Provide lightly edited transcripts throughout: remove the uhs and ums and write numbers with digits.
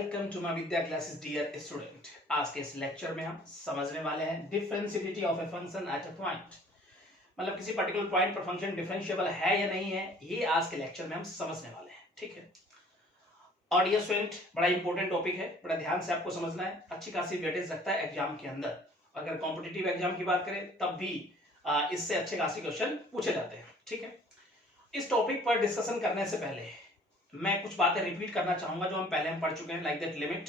Welcome to my Vidya classes dear student. आज के इस लेक्चर में हम समझने वाले हैं differentiability of a function at a point. मतलब किसी पर्टिकुलर पॉइंट पर फंक्शन डिफरेंशिएबल है या नहीं है, ये आज के लेक्चर में हम समझने वाले हैं। ठीक है। और डियर स्टूडेंट, बड़ा इंपॉर्टेंट टॉपिक है, बड़ा ध्यान से आपको समझना है। अच्छी खासी वेटेज रखता है एग्जाम के अंदर। अगर कॉम्पिटिटिव एग्जाम की बात करें तब भी इससे अच्छे खासी क्वेश्चन पूछे जाते हैं। ठीक है। इस टॉपिक पर डिस्कशन करने से पहले मैं कुछ बातें रिपीट करना चाहूंगा जो हम पहले पढ़ चुके हैं, लाइक दैट लिमिट,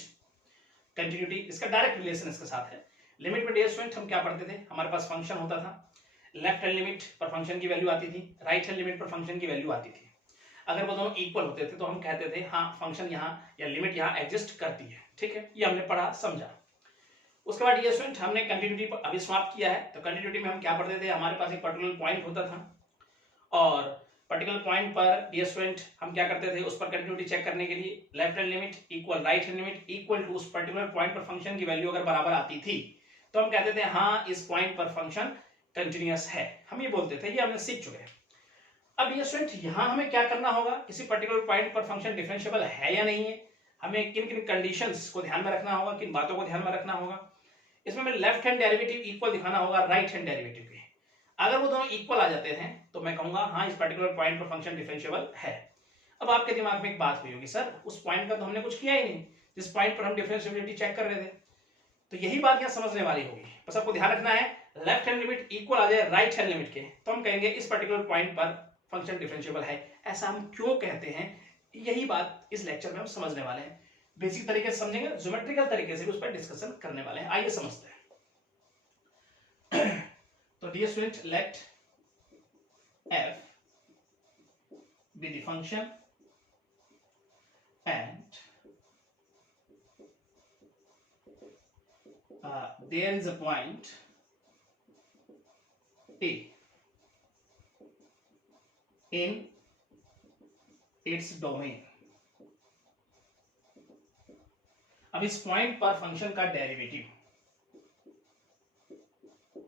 कंटिन्यूटी। इसका डायरेक्ट रिलेशन इसके साथ है। लिमिट में डियर स्टूडेंट हम क्या पढ़ते थे, हमारे पास फंक्शन होता था, लेफ्ट हैंड लिमिट पर फंक्शन की वैल्यू आती थी, राइट हैंड लिमिट पर फंक्शन की वैल्यू आती थी। अगर वो दोनों इक्वल होते थे तो हम कहते थे हाँ फंक्शन यहाँ या लिमिट यहाँ एग्जिस्ट करती है। ठीक है, ये हमने पढ़ा समझा। उसके बाद डियर स्टूडेंट हमने कंटिन्यूटी पर अभी समाप्त किया है। तो कंटिन्यूटी में हम क्या पढ़ते थे, हमारे पास एक पर्टिकुलर पॉइंट होता था और पर्टिकुलर पॉइंट पर डियर स्टूडेंट हम क्या करते थे, उस पर कंटिन्यूटी चेक करने के लिए left hand limit equal right hand limit equal to उस पर्टिकुलर पॉइंट पर फंक्शन की वैल्यू अगर बराबर आती थी तो हम कहते थे हाँ इस पॉइंट पर फंक्शन कंटिन्यूअस है। हम ये बोलते थे, ये हमने सीख चुके हैं। अब डियर स्टूडेंट यहाँ हमें क्या करना होगा, किसी पर्टिकुलर पॉइंट पर फंक्शन डिफरेंशिएबल है या नहीं है, हमें किन किन कंडीशंस को ध्यान में रखना होगा, किन बातों को ध्यान में रखना होगा। इसमें हमें लेफ्ट हैंड डेरिवेटिव इक्वल दिखाना होगा राइट हैंड डेरिवेटिव के। अगर वो दोनों इक्वल आ जाते हैं तो मैं कहूंगा हाँ इस पर्टिकुलर पॉइंट पर फंक्शन डिफरेंशिएबल है। अब आपके दिमाग में एक बात हुई होगी, सर उस पॉइंट का तो हमने कुछ किया ही नहीं जिस पॉइंट पर हम डिफरेंशिएबिलिटी चेक कर रहे थे। तो यही बात यहाँ समझने वाली होगी। बस आपको ध्यान रखना है लेफ्ट हैंड लिमिट इक्वल आ जाए राइट हैंड लिमिट के तो हम कहेंगे इस पर्टिकुलर पॉइंट पर फंक्शन डिफरेंशिएबल है। ऐसा हम क्यों कहते हैं, यही बात इस लेक्चर में हम समझने वाले हैं। बेसिक तरीके से समझेंगे, ज्योमेट्रिकल तरीके से भी उस पर डिस्कशन करने वाले हैं। आइए समझते हैं। तो dear student, let f be the function and there is a point A in its domain। अब इस पॉइंट पर फंक्शन का डेरिवेटिव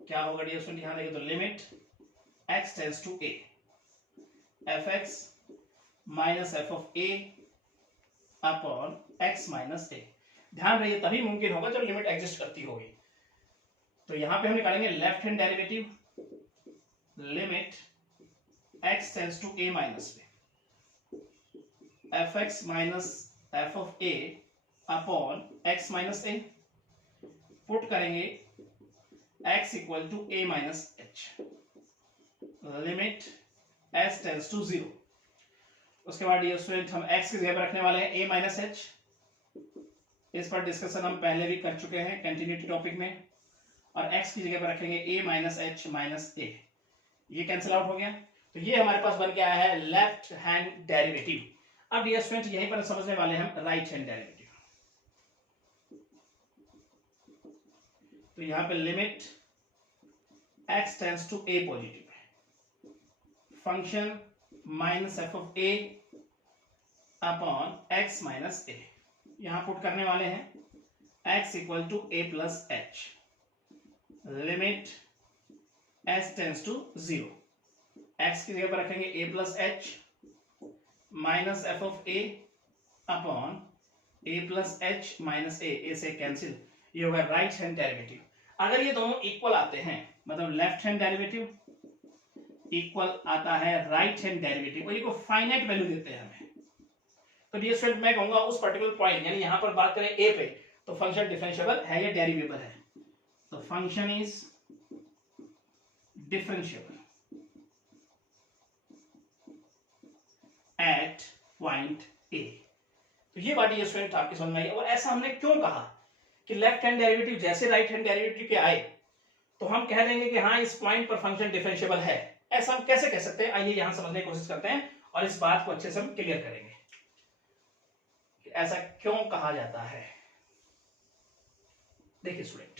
क्या होगा डियर स्टूडेंट, यहां देखिए तो limit x tends to a fx minus f of a upon x minus a। ध्यान रहिए तभी मुमकिन होगा जब लिमिट एग्जिस्ट करती होगी। तो यहां पे हम निकालेंगे left hand derivative limit x tends to a minus b fx minus f of a upon x minus a। Put करेंगे x equal to a minus h, limit s tends to 0। उसके बाद डियर स्टूडेंट हम x की जगह पर रखने वाले हैं a माइनस h। इस पर डिस्कशन हम पहले भी कर चुके हैं कंटिन्यूटी टॉपिक में। और x की जगह पर रखेंगे a minus h minus a। ये कैंसिल आउट हो गया तो ये हमारे पास बन गया है लेफ्ट हैंड डेरिवेटिव। अब डियर स्टूडेंट यहीं पर समझने वाले हैं हम राइट हैंड डेरिवेटिव। तो यहां पे limit x tends to a positive है, function minus f of a upon x minus a। यहां पुट करने वाले हैं x equal to a plus h, limit s tends to 0। x की जगह पर रखेंगे a plus h minus f of a upon a plus h minus a से cancel, ये होगा राइट हैंड डेरिवेटिव। अगर ये दोनों इक्वल आते हैं मतलब लेफ्ट हैंड डेरिवेटिव इक्वल आता है राइट हैंड डेरिवेटिव और ये को फाइनाइट वैल्यू देते हैं हमें, तो डियर स्टूडेंट मैं कहूंगा उस पर्टिकुलर पॉइंट यानी यहां पर बात करें a पे तो फंक्शन डिफरेंशिएबल है या डेरिवेबल है। तो function is differentiable eight point a। तो ये बात डियर स्टूडेंट आपकी समझ में आई। और ऐसा हमने क्यों कहा कि लेफ्ट हैंड डेरिवेटिव जैसे राइट हैंड डेरिवेटिव के आए तो हम कह देंगे कि हाँ इस पॉइंट पर फंक्शन डिफरेंशिएबल है। ऐसा हम कैसे कह सकते हैं, आइए यहां समझने की कोशिश करते हैं और इस बात को अच्छे से हम क्लियर करेंगे कि ऐसा क्यों कहा जाता है। देखिए स्टूडेंट,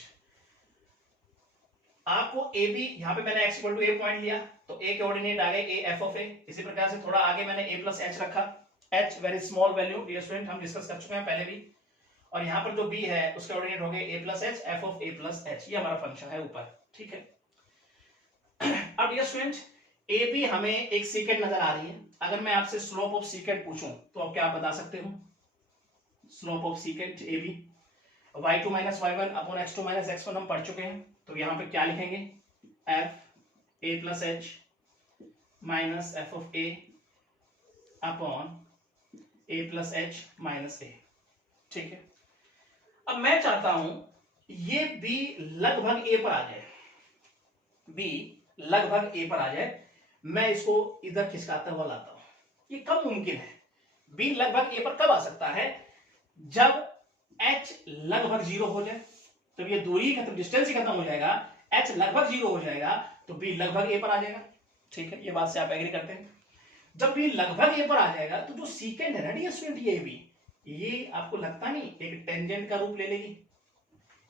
आपको ए बी, यहां पे मैंने x equal to a point लिया तो a के ऑर्डिनेट आ गए a f ऑफ a। इसी प्रकार से थोड़ा आगे मैंने a प्लस h रखा, h very small value, dear student हम डिस्कस कर चुके हैं पहले भी। और यहाँ पर जो b है उसके ऑर्डिनेट हो गए a plus h f of a plus h। ये हमारा फंक्शन है ऊपर, ठीक है। अब डियर स्टूडेंट ए बी हमें एक सीकेंट नजर आ रही है। अगर मैं आपसे स्लोप ऑफ सीकेंट पूछूं तो आप क्या बता सकते हो? Slope of secant A B. y2 minus y1 upon x2 minus x1 हम पढ़ चुके हैं, तो यहाँ पे क्या लिखेंगे, f a plus h minus f of a upon a plus h minus a। ठीक है, अब मैं चाहता हूं ये b लगभग a पर आ जाए, b लगभग a पर आ जाए, मैं इसको इधर खिसकाता हुआ लाता हूं। ये कब मुमकिन है, b लगभग a पर कब आ सकता है, जब h लगभग 0 हो जाए, तब ये दूरी खत्म, डिस्टेंस ही खत्म हो जाएगा, h लगभग 0 हो जाएगा तो b लगभग a पर आ जाएगा। ठीक है, ये बात से आप एग्री करते हैं। जब b लगभग a पर आ जाएगा तो जो सीकेंड है ना डियर स्टूडेंट, ये b, ये आपको लगता नहीं एक टेंजेंट का रूप ले लेगी,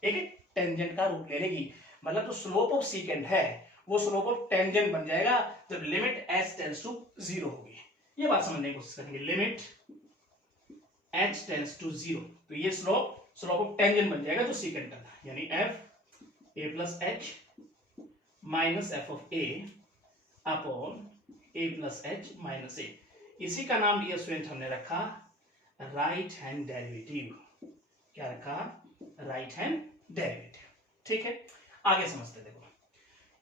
एक टेंजेंट का रूप ले लेगी, मतलब जो स्लोप ऑफ सीकेंड है वो स्लोप ऑफ टेंजेंट बन जाएगा जब लिमिट h टेंड्स टू 0 होगी। ये बात समझने की कोशिश करेंगे, लिमिट h टेंड्स टू 0, तो ये स्लोप ऑफ टेंजेंट बन जाएगा जो सीकेंड का था, यानी f a plus h minus f of a upon a plus h minus a। इसी का नाम डियर स्टूडेंट हमने रखा राइट हैंड डेरिवेटिव। क्या रखा, राइट हैंड डेरिवेटिव। ठीक है, आगे समझते देखो।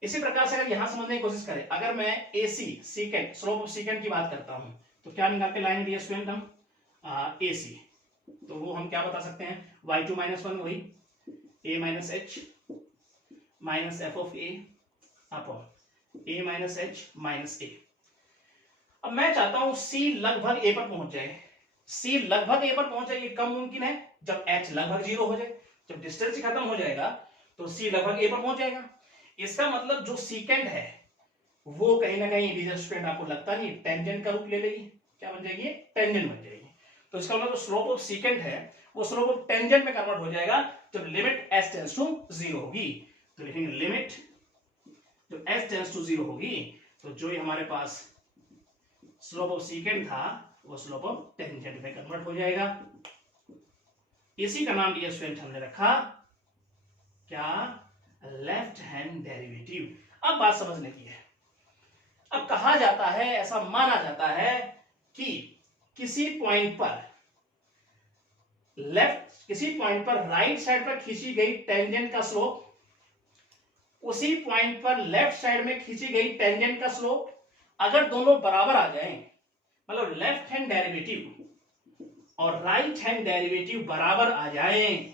इसी प्रकार से अगर यहां समझने की कोशिश करें, अगर मैं AC सीकेंड स्लोप ऑफ सीकेंड की बात करता हूं तो क्या निकाल के लाएंगे डियर स्टूडेंट हम, AC, तो वो हम क्या बता सकते हैं, y2 माइनस 1 वही a minus h minus f of a upon a minus h minus a। अब मैं चाहता हूं C लगभग a पर पहुंच जाए, C लगभग a पर पहुंच जाए, ये कब मुमकिन है, जब h लगभग 0 हो जाए, जब डिस्टेंस ही खत्म हो जाएगा तो C लगभग a पर पहुंच जाएगा। इसका मतलब जो सीकेंड है वो कहीं ना कहीं डियर स्टूडेंट आपको लगता नहीं टेंजेंट का रूप ले लेगी, क्या बन जाएगी, टेंजेंट बन जाएगी। तो इसका मतलब जो स्लोप ऑफ सीकेंड है वो स्लोप ऑफ टेंजेंट में कन्वर्ट हो जाएगा जब लिमिट h टेंड्स टू 0 होगी। तो लिखेंगे लिमिट जब h टेंड्स टू 0 होगी तो जो हमारे पास स्लोप ऑफ सीकेंड था वो स्लोप ऑफ टेंजेंट में कन्वर्ट हो जाएगा। इसी का नाम डियर स्टूडेंट हमने रखा क्या, लेफ्ट हैंड डेरिवेटिव। अब बात समझने की है, अब कहा जाता है, ऐसा माना जाता है कि किसी पॉइंट पर राइट साइड पर खींची गई टेंजेंट का स्लोप उसी पॉइंट पर लेफ्ट साइड में खींची गई टेंजेंट का स्लोप अगर दोनों बराबर आ जाएं, मतलब लेफ्ट हैंड डेरिवेटिव और राइट हैंड डेरिवेटिव बराबर आ जाएं,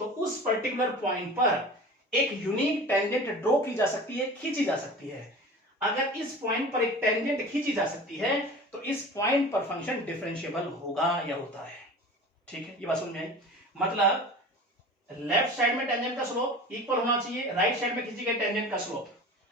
तो उस पर्टिकुलर पॉइंट पर एक यूनिक टेंजेंट ड्रॉ की जा सकती है, खींची जा सकती है। अगर इस पॉइंट पर एक टेंजेंट खींची जा सकती है तो इस पॉइंट पर फंक्शन डिफरेंशिएबल होगा या होता है। ठीक है, ये बात समझ में आई, मतलब लेफ्ट साइड में टेंजेंट का स्लोप इक्वल होना चाहिए राइट साइड में खींची गई टेंजेंट का स्लोप।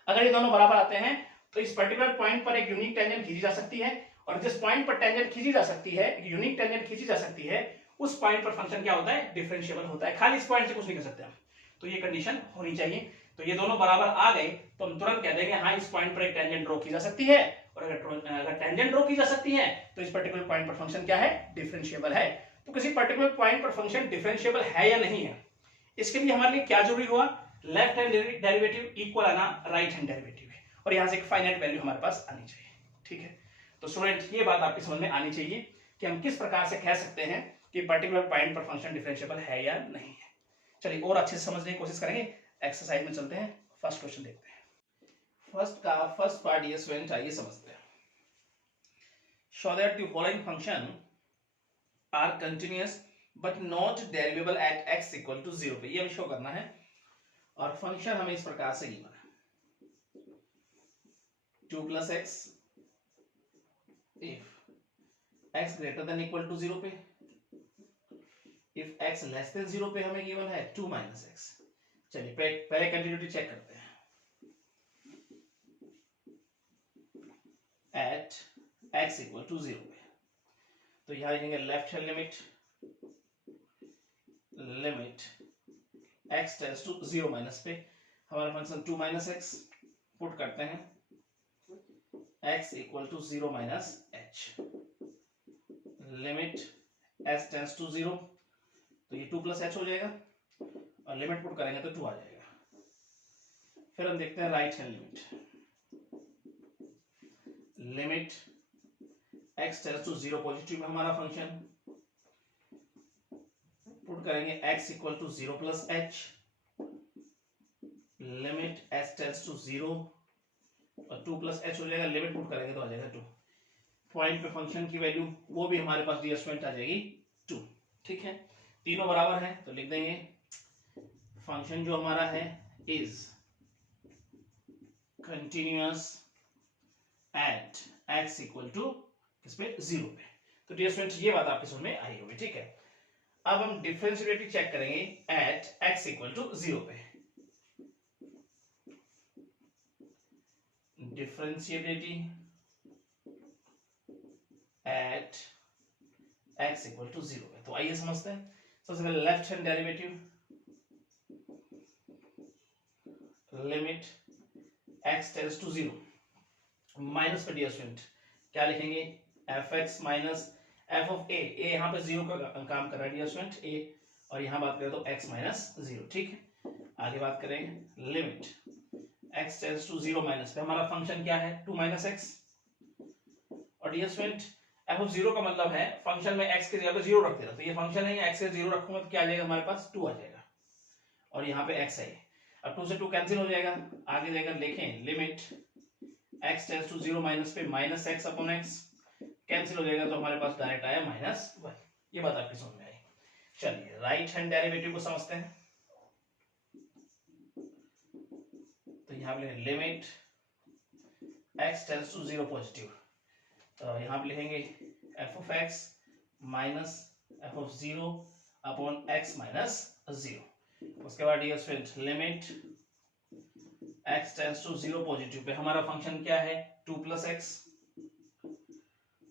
अगर ये दोनों बराबर आते हैं तो इस पर्टिकुलर पॉइंट पर एक यूनिक टेंजेंट खींची जा सकती है, और जिस पॉइंट पर टेंजेंट खींची जा सकती है, यूनिक टेंजेंट खींची जा सकती है, उस पॉइंट पर फंक्शन क्या होता है, डिफरेंशिएबल होता है। खाली इस पॉइंट से कुछ नहीं कर सकते हम, तो ये कंडीशन होनी चाहिए। तो ये दोनों बराबर आ गए तो हम तुरंत कह देंगे हाँ इस पॉइंट पर एक टेंजेंट ड्रॉ की जा सकती है, और अगर टेंजेंट ड्रॉ की जा सकती है तो इस पर्टिकुलर पॉइंट पर फंक्शन क्या है, डिफरेंशिएबल है। तो किसी पर्टिकुलर पॉइंट पर फंक्शन डिफरेंशिएबल है या नहीं है, इसके लिए हमारे लिए क्या जरूरी हुआ, लेफ्ट हैंड डेरिवेटिव इक्वल आना राइट हैंड डेरिवेटिव, और यहां से एक फाइनाइट वैल्यू हमारे पास आनी चाहिए। ठीक है, तो स्टूडेंट ये बात आपकी समझ में आनी चाहिए कि हम किस प्रकार से कह सकते हैं कि पर्टिकुलर पॉइंट पर फंक्शन डिफरेंशिएबल है या नहीं है। चलिए और अच्छे से समझने की कोशिश करेंगे, एक्सरसाइज में चलते हैं, फर्स्ट क्वेश्चन देखते हैं। फर्स्ट पार्ट ये स्टूडेंट आइए समझते हैं। Show that the following function are continuous but not derivable at x equal to 0 पे, ये हमें शो करना है, और फंक्शन हमें इस प्रकार से गिवन है 2 plus x if x greater than equal to 0 पे, इफ x लेस देन 0 पे हमें गिवन है 2 माइनस एक्स। चलिए पहले कंटिन्यूटी चेक करते हैं। एट x इक्वल टू 0 पे, तो यहां लिखेंगे left hand limit x tends to 0 minus पे, हमारा फंक्शन 2 माइनस एक्स पुट करते हैं, x equal to 0 minus h, limit s tends to 0, तो ये 2 प्लस h हो जाएगा, और लिमिट पुट करेंगे तो 2 आ जाएगा। फिर हम देखते हैं right hand limit x tends to 0 positive में हमारा फंक्शन, पुट करेंगे x equal to 0 plus h, limit s tends to 0 और 2 प्लस h हो जाएगा, लिमिट पुट करेंगे तो आ जाएगा 2। पॉइंट पे फंक्शन की वैल्यू वो भी हमारे पास डियर स्टूडेंट आ जाएगी 2। ठीक है, तीनों बराबर है तो लिख देंगे फंक्शन जो हमारा है is continuous at x equal to किस पे 0 पे। तो डियर स्टूडेंट ये बात आपके समझ में आई होगी। ठीक है, अब हम डिफरेंशिएबिलिटी चेक करेंगे एट x इक्वल टू 0 पे। Differentiability at x equal to 0 पे। तो आइए समझते हैं। सबसे पहले left hand derivative, limit x tends to 0, minus पे डियर स्टूडेंट क्या लिखेंगे, fx minus f of a, यहाँ पे 0 का काम कर रहा है डियर स्टूडेंट a, और यहाँ बात करें तो x माइनस 0। ठीक है, आगे बात करें limit x tends to 0 minus पे हमारा फंक्शन क्या है 2 माइनस x, और डियर स्टूडेंट f ऑफ 0 का मतलब है फंक्शन में x के जगह पे 0 रख देना, तो ये फंक्शन है x के 0 रखूंगा तो क्या आ जाएगा हमारे पास 2 आ जाएगा, और यहाँ पे x है, अब 2 से 2 कैंसिल हो जाएगा। आगे जाकर लिखें limit x tends to 0 minus पे minus x upon x, cancel हो जाएगा तो हमारे पास डायरेक्ट आया -1। ये बात आपकी समझ में आई। चलिए राइट हैंड डेरिवेटिव को समझते हैं। तो यहाँ पे limit x tends to 0 positive, तो यहाँ पे लिखेंगे f of x minus f of 0 upon x minus 0। उसके बाद dear student limit x tends to 0 positive पे हमारा फंक्शन क्या है 2 प्लस एक्स,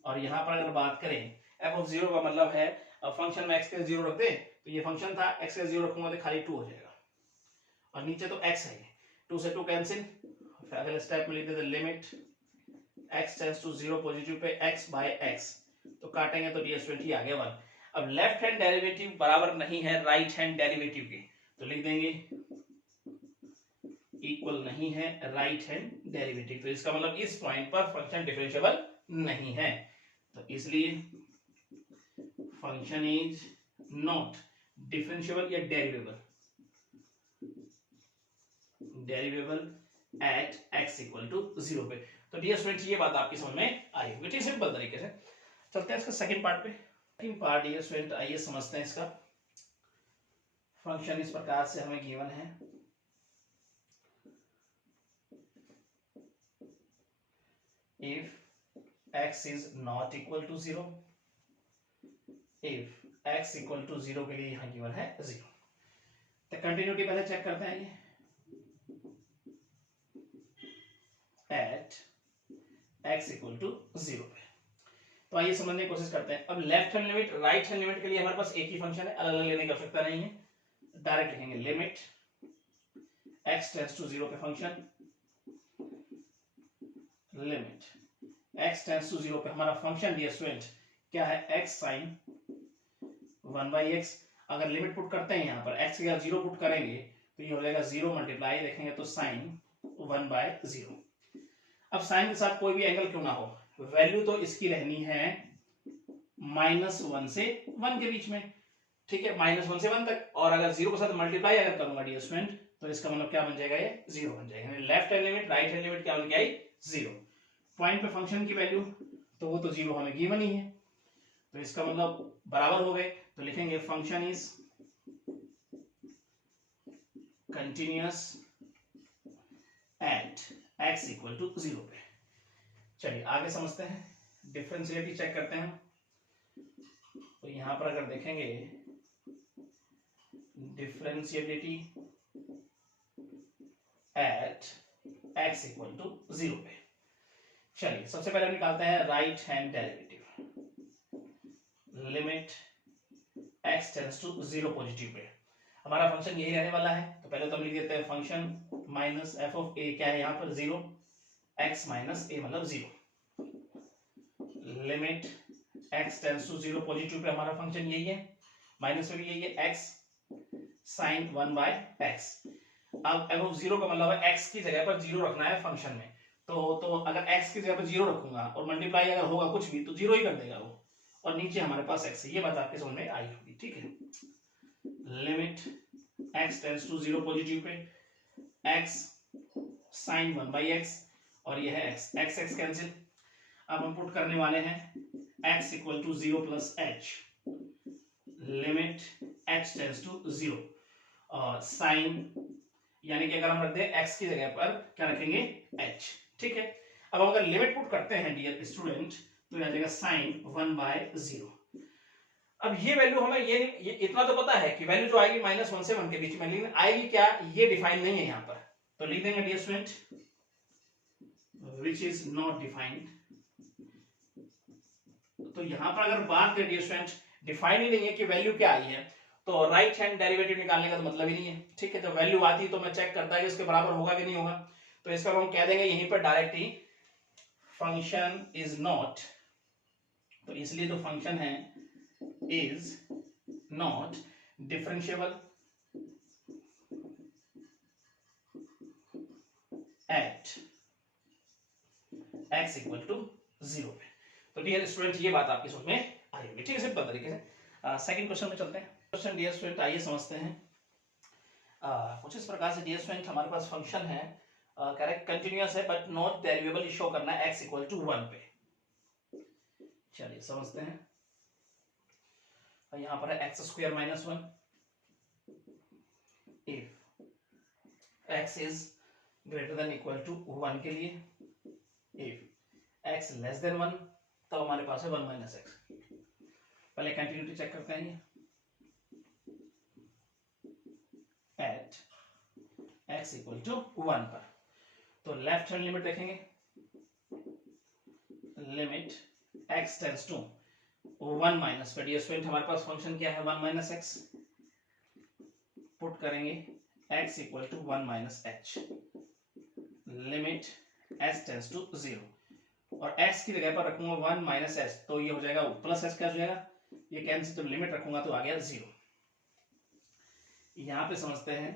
और यहाँ पर अगर बात करें f ऑफ 0 का मतलब है फंक्शन में x के 0 रखते हैं, तो ये फंक्शन था x के 0 रखूंगा तो खाली 2 हो जाएगा, और नीचे तो x है, 2 से 2 कैंसिल। फिर अगले स्टेप में लिख देते limit x tends to 0 positive पे x बाय x, तो काटेंगे तो डियर स्टूडेंट ये आ गया 1। अब लेफ्ट हैंड डेरिवेटिव बराबर नहीं है राइट हैंड डेरिवेटिव के, तो लिख देंगे इक्वल नहीं है राइट हैंड डेरिवेटिव, तो इसका मतलब इस पॉइंट पर फंक्शन डिफरेंशिएबल नहीं है, तो इसलिए फंक्शन इज नॉट डिफरेंशिएबल या डेरिवेबल एट x इक्वल टू 0 पे। तो डियर स्टूडेंट्स ये बात आपकी समझ में आई होगी। ठीक, सिंपल तरीके से चलते हैं इसका सेकंड पार्ट पे। सेकंड पार्ट डियर स्टूडेंट आइए समझते हैं इसका। फंक्शन इस प्रकार से हमें गिवन है, if x is not equal to 0, if x equal to 0 के लिए यहाँ गिवन है 0। तो कंटिन्यूटी पहले चेक करते हैं, ये एट x इक्वल टू 0 पे। तो आइए समझने की कोशिश करते हैं। अब left hand limit right hand limit के लिए हमारे पास एक ही फंक्शन है, अलग अलग लेने की आवश्यकता नहीं है, डायरेक्ट लिखेंगे लिमिट x टेंड्स टू 0 पे function, limit x tends to 0 पे हमारा फंक्शन डियर स्टूडेंट क्या है x साइन 1/x। अगर लिमिट पुट करते हैं यहाँ पर x के 0 पुट करेंगे तो ये हो जाएगा 0 मल्टीप्लाई देखेंगे तो साइन 1/0। अब साइन के साथ कोई भी एंगल क्यों ना हो, वैल्यू तो इसकी रहनी है -1 से 1 के बीच में। ठीक है, -1 से 1 तक, और अगर 0 के साथ मल्टीप्लाई अगर करूंगा डियर स्टूडेंट तो इसका मतलब क्या बन जाएगा, ये 0 बन जाएगा। Left hand limit right hand limit क्या बन के आई 0। पॉइंट पे फंक्शन की वैल्यू तो वो तो 0 हमें गिवन ही है, तो इसका मतलब बराबर हो गए। तो लिखेंगे function is continuous at x equal to 0 पे। चलिए आगे समझते हैं, डिफरेंशिएबिलिटी चेक करते हैं। तो यहां पर अगर देखेंगे differentiability at x equal to 0 पे। चलिए सबसे पहले निकालते हैं right hand derivative, limit x tends to 0 positive पे हमारा फंक्शन यही रहने वाला है। तो पहले तो हम लिख देते हैं function minus f of a, क्या है यहाँ पर 0, x माइनस a मतलब 0, limit x tends to 0 positive पे हमारा फंक्शन यही है, माइनस में भी यही है x साइन 1/x। अब f ऑफ 0 का मतलब है x की जगह पर 0 रखना है फंक्शन में, तो अगर x की जगह पर 0 रखूंगा और मल्टीप्लाई अगर होगा कुछ भी तो 0 ही कर देगा वो, और नीचे हमारे पास x है। ये बात आपके समझ में आई होगी। ठीक है, limit x tends to 0 positive पे x साइन 1/x और ये है x x x कैंसिल। अब हम पुट करने वाले हैं x equal to 0 plus h limit h tends to 0 और साइन यानी कि अगर हम रख दें x की जगह पर क्या रखेंगे h। ठीक है, अब हम अगर लिमिट पुट करते हैं डियर स्टूडेंट तो आ जाएगा साइन 1/0। अब ये वैल्यू हमें ये इतना तो पता है कि वैल्यू जो आएगी -1 से 1 के बीच में, लेकिन आएगी क्या ये डिफाइन नहीं है यहाँ पर, तो लिख देंगे dear student which is not defined. तो यहां पर अगर बात करें डियर स्टूडेंट डिफाइन ही नहीं है कि वैल्यू क्या आई है, तो राइट हैंड डेरिवेटिव निकालने का तो मतलब ही नहीं है। ठीक है, तो वैल्यू आती तो मैं चेक करता कि उसके बराबर होगा कि नहीं होगा, तो इसका हम कह देंगे यहीं पर डायरेक्ट ही फंक्शन इज नॉट, तो इसलिए जो फंक्शन है is not differentiable at x equal to 0 पे। तो डियर स्टूडेंट ये बात आपकी समझ में आई होगी। ठीक है, सिंपल तरीके से सेकंड क्वेश्चन में चलते हैं। क्वेश्चन डियर स्टूडेंट आइए समझते हैं। कुछ इस प्रकार से डियर स्टूडेंट हमारे पास फंक्शन है करेक्ट कंटिन्यूअस है बट नॉट डेरिवेबल शो करना है x इक्वल टू 1 पे। चलिए समझते हैं। यहां पर है x² - 1 if x is greater than equal to 1 के लिए, इफ x लेस देन 1 तब हमारे पास है 1 - x। पहले कंटिन्यूटी चेक करते हैं एट x इक्वल टू 1 पर, तो लेफ्ट हैंड लिमिट देखेंगे limit x tends to 1 minus पर डियर स्टूडेंट हमारे पास फंक्शन क्या है 1 - x, पुट करेंगे x equal to 1 - h limit s tends to 0 और x की जगह पर रखूंगा 1 - s, तो ये हो जाएगा प्लस s क्या हो जाएगा, ये कैंसिल, जब लिमिट रखूंगा तो आ गया 0। यहां पे समझते हैं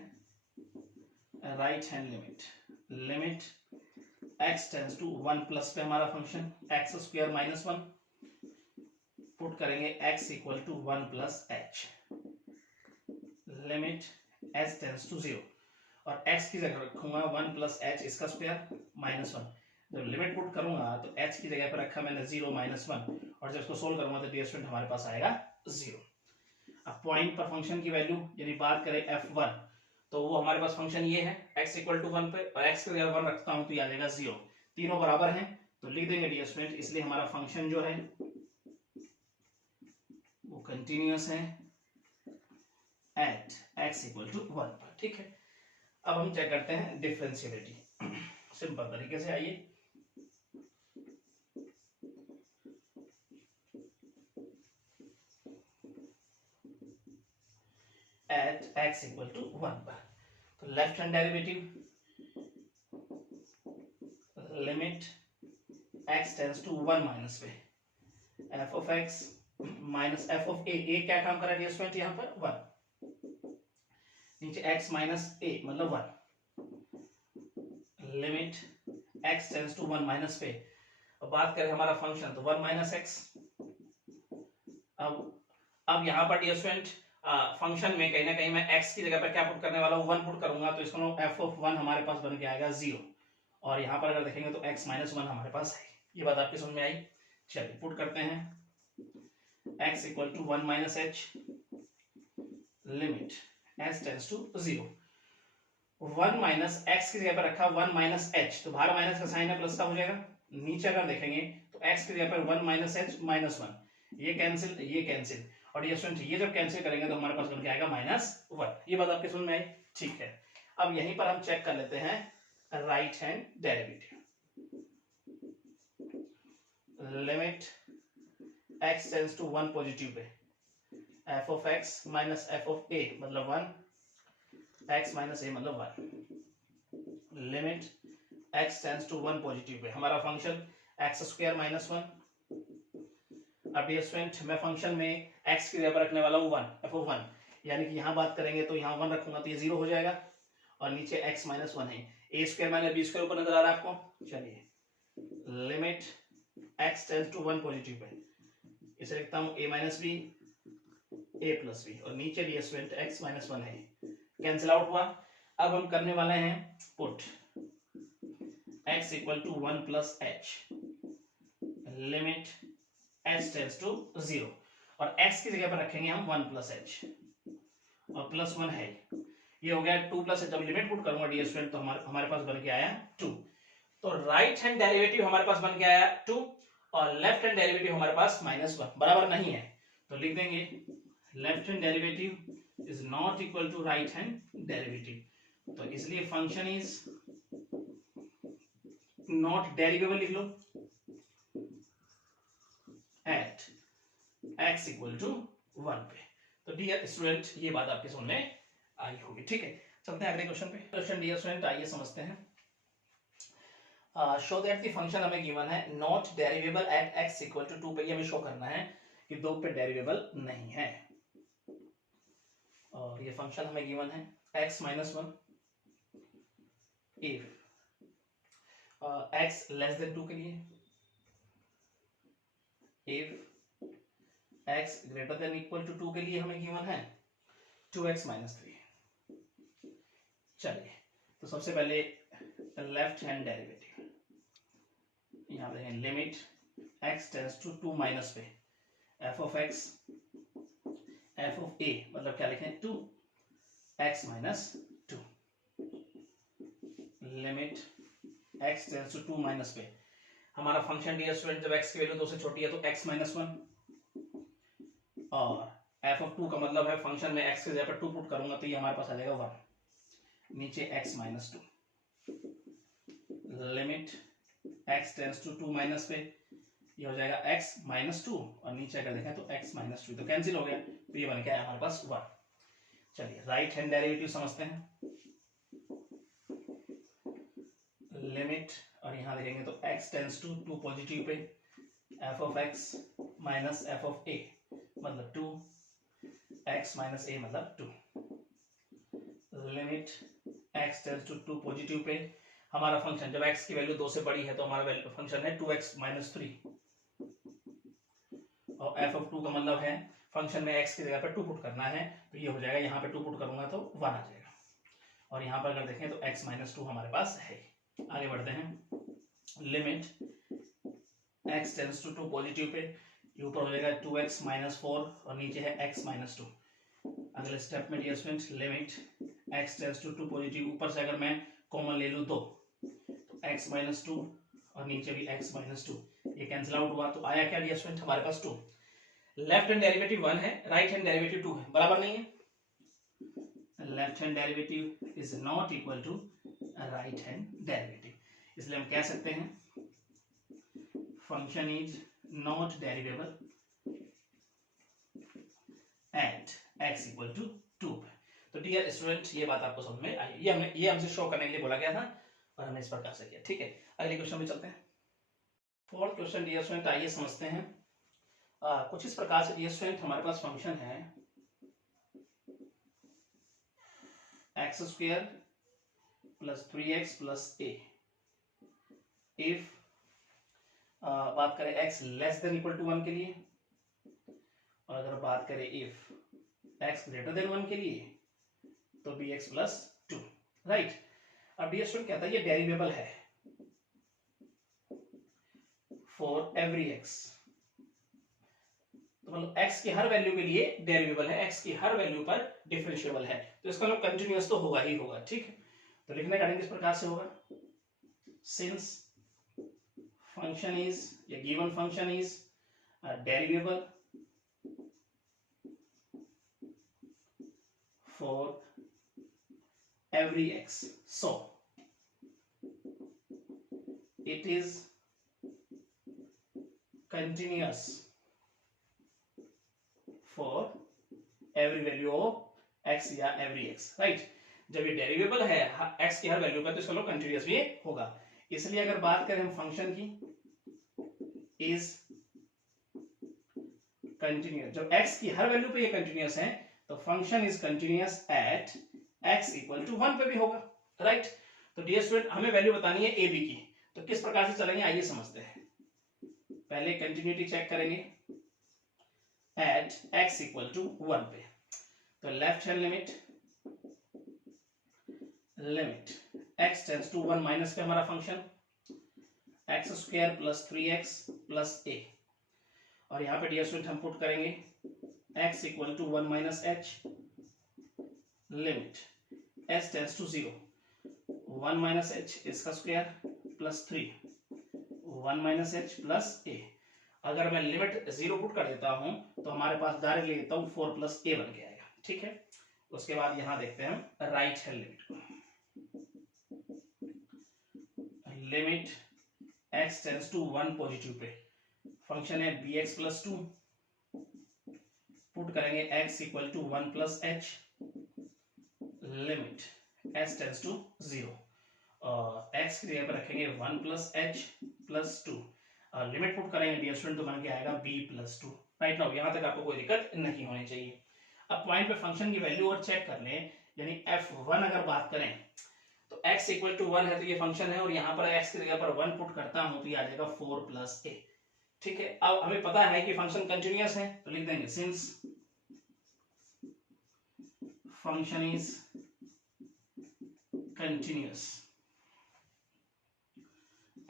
right hand limit limit x tends to 1 plus पे हमारा फंक्शन x² - 1 पुट करेंगे x equal to 1 plus h limit s tends to 0 और x की जगह रखूंगा 1 प्लस h इसका स्क्वायर -1। जब लिमिट पुट करूंगा तो h की जगह पर रखा मैंने 0 -1 और जब इसको सोल्व करूंगा तो डियर स्टूडेंट हमारे पास आएगा 0। अब पॉइंट पर फंक्शन की वैल्यू यदि बात करें f1 तो वो हमारे पास फंक्शन ये है x इक्वल टू 1 पे और x की जगह 1 रखता हूं तो ये आ जाएगा 0। तीनों बराबर हैं तो लिख देंगे डियर स्टूडेंट, इसलिए हमारा फंक्शन जो है वो कंटिन्यूअस है एट x इक्वल टू 1 पर। ठीक है, अब हम चेक करते हैं डिफरेंशियबिलिटी सिंपल तरीके से। आइए एट x इक्वल टू 1 पर, तो left hand derivative limit x tends to 1 minus पे f of x minus f of a क्या काम कर रहा है डियर स्टूडेंट यहाँ पर 1, नीचे x माइनस a मतलब 1 limit x tends to 1 minus पे। अब बात करें हमारा फंक्शन तो 1 - x। अब यहाँ पर डियर स्टूडेंट फंक्शन में कहीं ना कहीं मैं x की जगह पर क्या पुट करने वाला हूँ 1 पुट करूंगा, तो इसको f ऑफ 1 हमारे पास बन के आएगा 0 और यहाँ पर अगर देखेंगे तो x - 1 हमारे पास है। ये बात आपकी समझ में आई। चलिए पुट करते हैं x equal to 1 - h limit s tends to 0। 1 minus x की जगह पर रखा 1 - h, तो बाहर माइनस का साइन है प्लस का हो जाएगा। नीचे अगर देखेंगे तो x की जगह पर 1 - h -1, ये कैंसिल और ये स्टूडेंट ये जब कैंसिल करेंगे तो हमारे पास बन के आएगा -1। ये बात आपके समझ में आई। ठीक है, अब यहीं पर हम चेक कर लेते हैं right hand derivative limit x tends to 1 positive पे f of x minus f of a मतलब 1, x माइनस a मतलब 1 limit x tends to 1 positive पे हमारा फंक्शन x² - 1। अब डियर स्टूडेंट मैं फंक्शन में x की जगह पर रखने वाला हूँ 1 f ऑफ 1, यानी कि यहाँ बात करेंगे तो यहाँ 1 रखूंगा तो ये 0 हो जाएगा और नीचे x - 1 है, a² - b² ऊपर नजर आ रहा है आपको। चलिए limit x tends to 1 positive पे इसे लिखता हूँ a - b a plus b, और नीचे डियर स्टूडेंट x माइनस 1 है, कैंसिल आउट हुआ। अब हम करने वाले हैं put x equal to 1 plus h, limit h tends to 0, और x की जगह पर रखेंगे हम 1 प्लस एच, और प्लस 1 है, ये हो गया 2 प्लस एच। जब लिमिट पुट करूंगा डियर स्टूडेंट तो हमारे पास बन के आया 2, तो राइट हैंड डेरिवेटिव हमारे पास बन के आया 2, और लेफ्ट हैंड डेरिवेटिव हमारे पास -1, बराबर नहीं है, तो लिख देंगे left hand derivative is not equal to right hand derivative, तो इसलिए फंक्शन इज नॉट डेरिवेबल लिख लो एट x इक्वल टू 1 पे। तो डियर स्टूडेंट ये बात आपके समझ में आई होगी, ठीक है। चलते हैं अगले क्वेश्चन पे। क्वेश्चन डियर स्टूडेंट आइए समझते हैं। शो दैट द फंक्शन हमें गिवन है not derivable at x equal to 2 पे, ये हमें शो करना है कि 2 पे डेरिवेबल नहीं है, और ये फंक्शन हमें गिवन है x minus 1 if x less than 2 के लिए, if x greater than equal to 2 के लिए हमें गिवन है 2x माइनस 3। चलिए, तो सबसे पहले लेफ्ट हैंड डेरिवेटिव, यहां देखें limit x tends to 2 minus पे f of x f of a, मतलब क्या लिखें 2x minus 2, limit x tends to 2 minus पे, हमारा फंक्शन डियर स्टूडेंट जब x की वैल्यू 2 से छोटी है तो x माइनस 1, और f ऑफ 2 का मतलब है फंक्शन में x की जगह पर 2 पुट करूंगा तो ये हमारे पास आ जाएगा 1, नीचे x minus 2, limit x tends to 2 minus पे, ये हो जाएगा x माइनस 2, और नीचे अगर देखें तो x माइनस 2, तो कैंसिल हो गया, तो ये बन के आया हमारे पास 1। चलिए राइट हैंड डेरिवेटिव समझते हैं, लिमिट, और यहां देखेंगे तो x टेंड्स टू 2 पॉजिटिव पे f of x minus f of a, मतलब 2x माइनस a मतलब 2, limit x tends to 2 positive पे, हमारा फंक्शन जब x की वैल्यू 2 से बड़ी है तो हमारा फंक्शन है 2x माइनस 3, और f ऑफ 2 का मतलब है फंक्शन में x की जगह पर 2 पुट करना है, तो ये हो जाएगा, यहाँ पे 2 पुट करूंगा तो 1 आ जाएगा, और यहाँ पर अगर देखें तो x माइनस 2 हमारे पास है। आगे बढ़ते हैं, limit x tends to 2 positive पे, ये ऊपर हो जाएगा 2x माइनस 4, और नीचे है x माइनस 2। अगले स्टेप में dear student limit x tends to 2 positive, ऊपर से अगर मैं कॉमन ले लूं तो x माइनस 2, और नीचे भी x माइनस 2, ये कैंसिल आउट हुआ, तो आया क्या डियर स्टूडेंट हमारे पास 2। लेफ्ट हैंड डेरिवेटिव 1 है, राइट हैंड डेरिवेटिव 2 है, बराबर नहीं है, left hand derivative is not equal to right hand derivative, इसलिए हम कह सकते हैं function is not derivable at x equal to 2 पे। तो डियर स्टूडेंट ये बात आपको समझ में आई, ये हमसे शो करने के लिए बोला गया था, और हमने इस प्रकार से किया, ठीक है। अगले क्वेश्चन में चलते हैं। फोर्थ क्वेश्चन डियर स्टूडेंट आइए समझते हैं। कुछ इस प्रकार से डियर स्टूडेंट हमारे पास फंक्शन है x square plus 3x plus a, if बात करें x less than equal to 1 के लिए, और अगर बात करें इफ x ग्रेटर देन 1 के लिए तो bx प्लस 2, राइट। अब डियर स्टूडेंट कहता है ये डेरिवेबल है फॉर एवरी x, तो मतलब x की हर वैल्यू के लिए डेरिवेबल है, x की हर वैल्यू पर डिफरेंशिएबल है, तो इसका मतलब कंटिन्यूअस तो होगा ही होगा, ठीक है। तो लिखने का ढंग इस प्रकार से होगा, सिंस फंक्शन इज, या given function is derivable for every x, so it is continuous for every value of x या every x, राइट। जब ये डेरिवेबल है x की हर वैल्यू का तो इसका मतलब कंटिन्यूअस भी होगा, इसलिए अगर बात करें हम फंक्शन की इज कंटिन्यूअस, जब x की हर वैल्यू पे ये कंटिन्यूअस है तो function is continuous at x equal to 1 पे भी होगा, राइट। तो डियर स्टूडेंट हमें वैल्यू बतानी है a b की, तो किस प्रकार से चलेंगे आइए समझते हैं। पहले कंटिन्यूटी चेक करेंगे, एट x इक्वल टू 1 पे। तो left hand limit x tends to 1 minus पे हमारा function x square plus 3x plus a, और यहाँ पे डियर स्टूडेंट हम पुट करेंगे x equal to 1 minus h limit s tends to 0 1 minus h इसका square plus 3 1 minus h plus a। अगर मैं लिमिट 0 पुट कर देता हूं तो हमारे पास डायरेक्ट ले लेता हूं 4 प्लस a बन के आएगा। ठीक है, उसके बाद यहां देखते हैं हम राइट हैंड लिमिट को। Limit x tends to 1 positive पे, फंक्शन है bx प्लस 2, पुट करेंगे x equal to 1 plus h limit s tends to 0, और x की जगह पर रखेंगे 1 प्लस h प्लस 2, और लिमिट पुट करेंगे डियर स्टूडेंट तो बन के आएगा b प्लस 2। राइट नाउ यहां तक आपको कोई दिक्कत नहीं होनी चाहिए। अब पॉइंट पे फंक्शन की वैल्यू और चेक कर लें, यानी f1 अगर बात करें तो x इक्वल टू 1 है तो ये फंक्शन है, और यहाँ पर x की जगह पर 1 पुट करता हूं तो ये आ जाएगा 4 प्लस a। ठीक है, अब हमें पता है कि फंक्शन कंटिन्यूअस है तो लिख देंगे since function is continuous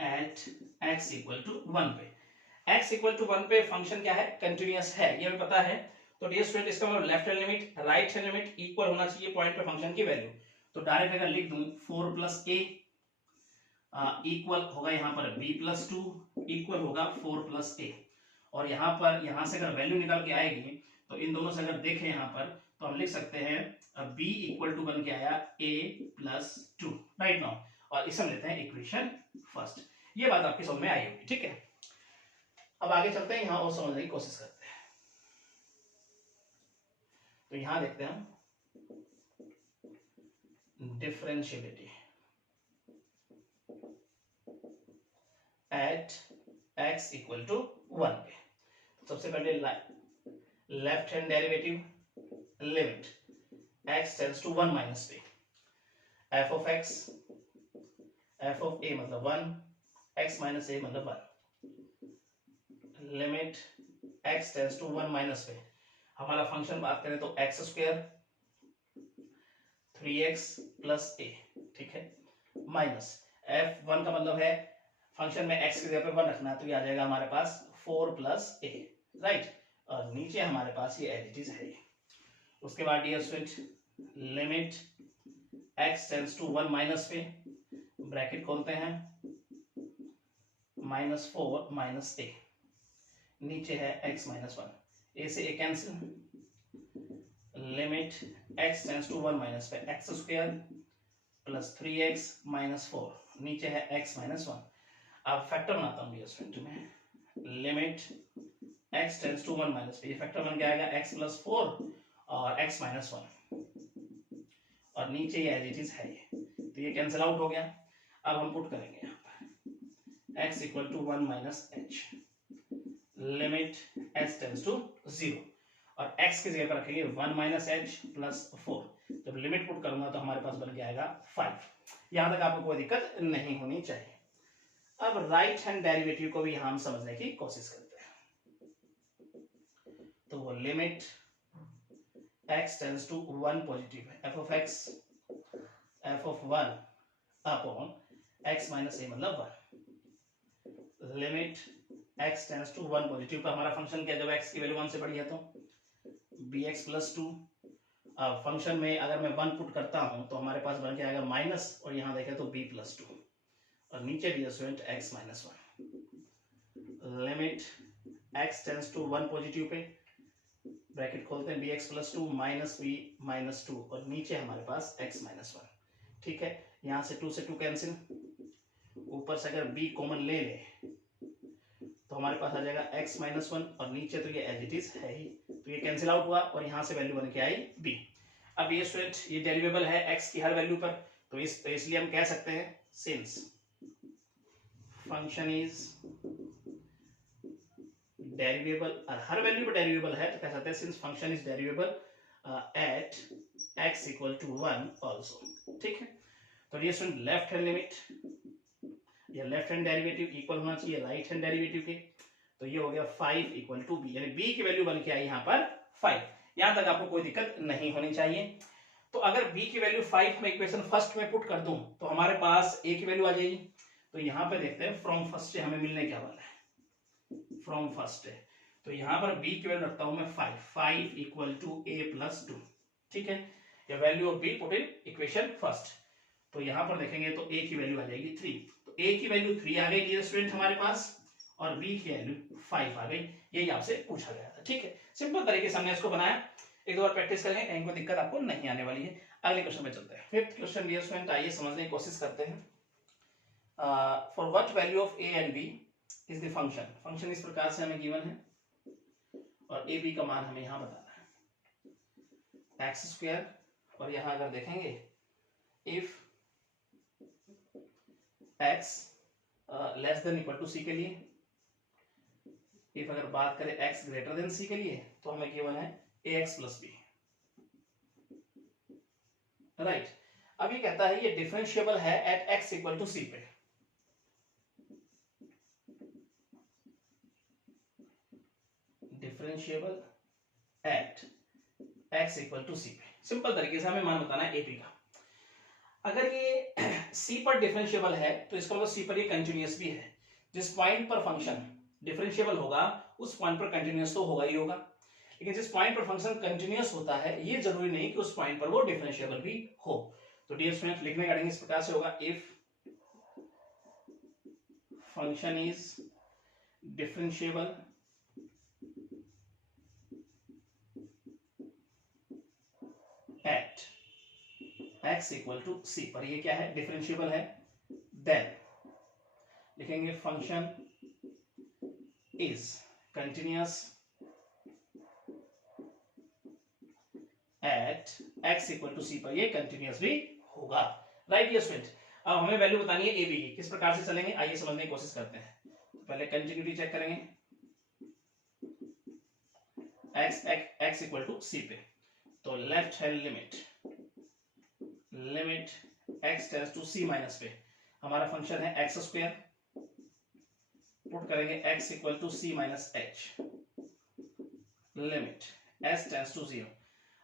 at x equal to 1 पे। x इक्वल टू 1 पे फंक्शन क्या है, कंटिन्यूअस है, ये हमें पता है। तो डियर स्टूडेंट इसका मतलब left hand limit right hand limit equal होना चाहिए पॉइंट पे फंक्शन की वैल्यू। तो डायरेक्ट अगर लिख दूं 4 प्लस a इक्वल होगा यहाँ पर b प्लस 2 इक्वल होगा 4 प्लस a, और यहाँ पर यहाँ से अगर वैल्यू निकल के आएगी तो इन दोनों से अगर देखें यहाँ पर तो हम लिख सकते हैं b इक्वल टू बन के आया a प्लस 2। राइट नाउ, और इसे हम लेते हैं इक्वेशन फर्स्ट। ये बात आपकी समझ में आई होगी। ठीक है, अब आगे चलते हैं, यहाँ और समझने की कोशिश करते हैं। तो यहां देखते हैं differentiability at x equal to 1 पे। सबसे पहले left hand derivative limit x tends to 1 minus पे, f of x f of a मतलब 1, x माइनस a मतलब 1, limit x tends to 1 minus पे। हमारा फंक्शन बात करें तो x square 3x plus a, ठीक है, माइनस f1 का मतलब है फंक्शन में x की जगह पे 1 रखना है तो ये आ जाएगा हमारे पास 4 प्लस a। राइट, और नीचे हमारे पास ये एज इट इज है। उसके बाद dear student limit x tends to 1 minus पे, ब्रैकेट खोलते हैं -4 माइनस a, नीचे है x माइनस 1, a से a cancel, limit x tends to 1 minus पे x square plus 3x minus 4, नीचे है x माइनस 1। अब फैक्टर बनाता हूँ डियर स्टूडेंट में, limit x tends to 1 minus पे, ये फैक्टर बन के आएगा x प्लस 4 और x माइनस 1, और नीचे ये एज इट इज है, तो ये कैंसिल आउट हो गया। अब हम पुट करेंगे यहाँ पर x equal to 1 minus h, limit s tends to 0, और x की जगह पर रखेंगे 1 माइनस h प्लस 4। जब लिमिट पुट करूंगा तो हमारे पास बन के आएगा 5। यहां तक आपको कोई दिक्कत नहीं होनी चाहिए। अब राइट हैंड डेरिवेटिव को भी हम समझने की कोशिश करते हैं। तो वो limit x tends to 1 positive है, f of x f of 1 upon x minus a मतलब 1, limit x tends to 1 positive का हमारा फंक्शन क्या, जब x की वैल्यू 1 से बड़ी है तो bx प्लस 2। अब फंक्शन में अगर मैं 1 पुट करता हूं तो हमारे पास बन के आएगा माइनस, और यहां देखें तो b प्लस 2, और नीचे dear student x minus 1, limit x tends to 1 positive पे, ब्रैकेट खोलते हैं bx plus 2 minus b minus 2, और नीचे हमारे पास x माइनस 1। ठीक है, यहां से 2 से 2 कैंसिल, ऊपर से अगर b कॉमन ले ले तो हमारे पास आ जाएगा x माइनस 1, और नीचे तो ये एज इट इज है ही, तो ये कैंसिल आउट हुआ और यहां से वैल्यू बन के आई b। अब ये स्टूडेंट ये डेरिवेबल है x की हर वैल्यू पर, तो इसलिए हम कह सकते हैं सिंस फंक्शन इज डेरिवेबल, और हर वैल्यू पर डेरिवेबल है तो कह सकते हैं since function is derivable at x equal to 1 also. ठीक है, तो ये स्टूडेंट लेफ्ट हैंड लिमिट या लेफ्ट हैंड डेरिवेटिव इक्वल होना चाहिए राइट हैंड डेरिवेटिव के। तो ये हो गया 5 इक्वल टू बी, यानी बी की वैल्यू बन के आई यहाँ पर 5। यहां तक आपको कोई दिक्कत नहीं होनी चाहिए। तो अगर b की वैल्यू 5 में इक्वेशन फर्स्ट में पुट कर दूं तो हमारे पास a की वैल्यू आ जाएगी। तो यहाँ पे देखते हैं फ्रॉम फर्स्ट से हमें मिलने क्या वाला है, फ्रॉम फर्स्ट है। तो यहाँ पर b की वैल्यू रखता हूं मैं 5 इक्वल टू a प्लस 2, ठीक है। या value of b put in equation first. तो यहाँ पर देखेंगे तो a की वैल्यू आ जाएगी 3। तो a की वैल्यू 3 आ गई डियर स्टूडेंट हमारे पास, और b की वैल्यू 5 आ गई। यही आपसे पूछा गया था, ठीक है। सिंपल तरीके से हमने इसको बनाया, एक दो बार प्रैक्टिस करेंगे, कहीं कोई दिक्कत आपको नहीं आने वाली है। अगले क्वेश्चन में चलते हैं। फिफ्थ क्वेश्चन डियर स्टूडेंट, आइए समझने की कोशिश करते हैं। For what value of a and b is the function. Function इस प्रकार से हमें गिवन है और a b का मान हमें यहाँ बताना है एक्स स्क्वायर। और यहाँ अगर देखेंगे if x less than equal to c के लिए, इफ अगर बात करें x ग्रेटर देन c के लिए, तो हमें गिवन है ax प्लस b, राइट। अब ये कहता है ये डिफरेंशिएबल है at x equal to c पे। Differentiable at x equal to c पे। सिंपल तरीके से हमें मान बताना है AP का। अगर ये c पर डिफरेंशिएबल है तो इसका मतलब c पर ये कंटिन्यूअस भी है। जिस पॉइंट पर फंक्शन डिफरेंशिएबल होगा उस पॉइंट पर कंटिन्यूअस तो होगा ही होगा, लेकिन जिस पॉइंट पर फंक्शन कंटिन्यूअस होता है ये जरूरी नहीं कि उस पॉइंट पर वो डिफरेंशिएबल भी हो। तो डियर स्टूडेंट लिखने का ढंग इस प्रकार से होगा, if function is differentiable at x equal to c पर, ये क्या है डिफरेंशिएबल है, देन लिखेंगे function is continuous at x equal to c पर, ये कंटिन्यूअस भी होगा, राइट डियर स्टूडेंट। अब हमें वैल्यू बतानी है a b की। किस प्रकार से चलेंगे आइए समझने की कोशिश करते हैं। तो पहले कंटिन्यूटी चेक करेंगे x इक्वल टू c पे। तो left hand limit x tends to c minus पे, हमारा फंक्शन है एक्स स्क्वायर, पुट करेंगे x equal to c minus h, limit s tends to 0,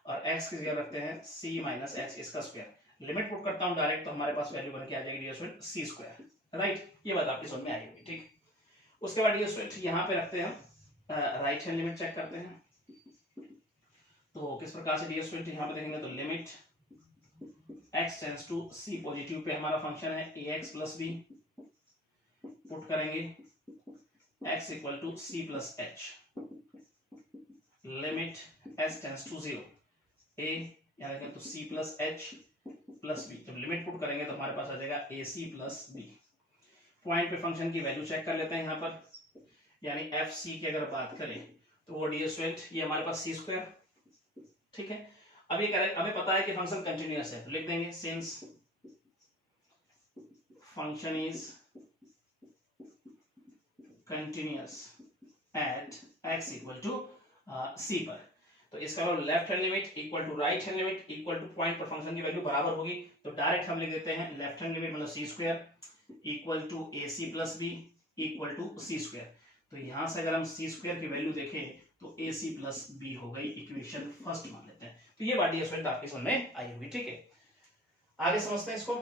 और x की जगह रखते हैं c माइनस h इसका स्क्वायर। लिमिट पुट करता हूं डायरेक्ट तो हमारे पास वैल्यू बन के आ जाएगी dear student c square, right. ये बात आपकी समझ में आई होगी, ठीक। उसके बाद डियर स्टूडेंट यहाँ पे रखते हैं राइट हैंड लिमिट चेक करते हैं। तो किस प्रकार से डियर स्टूडेंट यहाँ पे देखेंगे तो limit x tends to c positive पे हमारा फंक्शन है ax प्लस b, पुट करेंगे x equal to c plus h, limit s tends to 0 a, यहाँ देखें तो c plus h plus b। जब लिमिट पुट करेंगे तो हमारे पास आ जाएगा ac प्लस b। पॉइंट पे फंक्शन की वैल्यू चेक कर लेते हैं यहाँ पर, यानी एफ सी की अगर बात करें तो वो डियर स्टूडेंट ये हमारे पास c स्क्वायर, ठीक है। अब ये करें, हमें पता है कि फंक्शन कंटिन्यूअस है तो लिख देंगे since function is continuous at x equal to c पर। तो इसका मतलब left hand limit equal to right hand limit equal to point पर फंक्शन की वैल्यू बराबर होगी। तो डायरेक्ट हम लिख देते हैं लेफ्ट हैंड लिमिट मतलब c square equal to ac plus b equal to c square. तो यहां से अगर हम c स्क्वायर की वैल्यू देखें तो ac प्लस b हो गई, इक्वेशन फर्स्ट मान लेते हैं। तो ये बात डियर स्टूडेंट आपकी समझ में आई होगी, ठीक है। आगे समझते हैं इसको।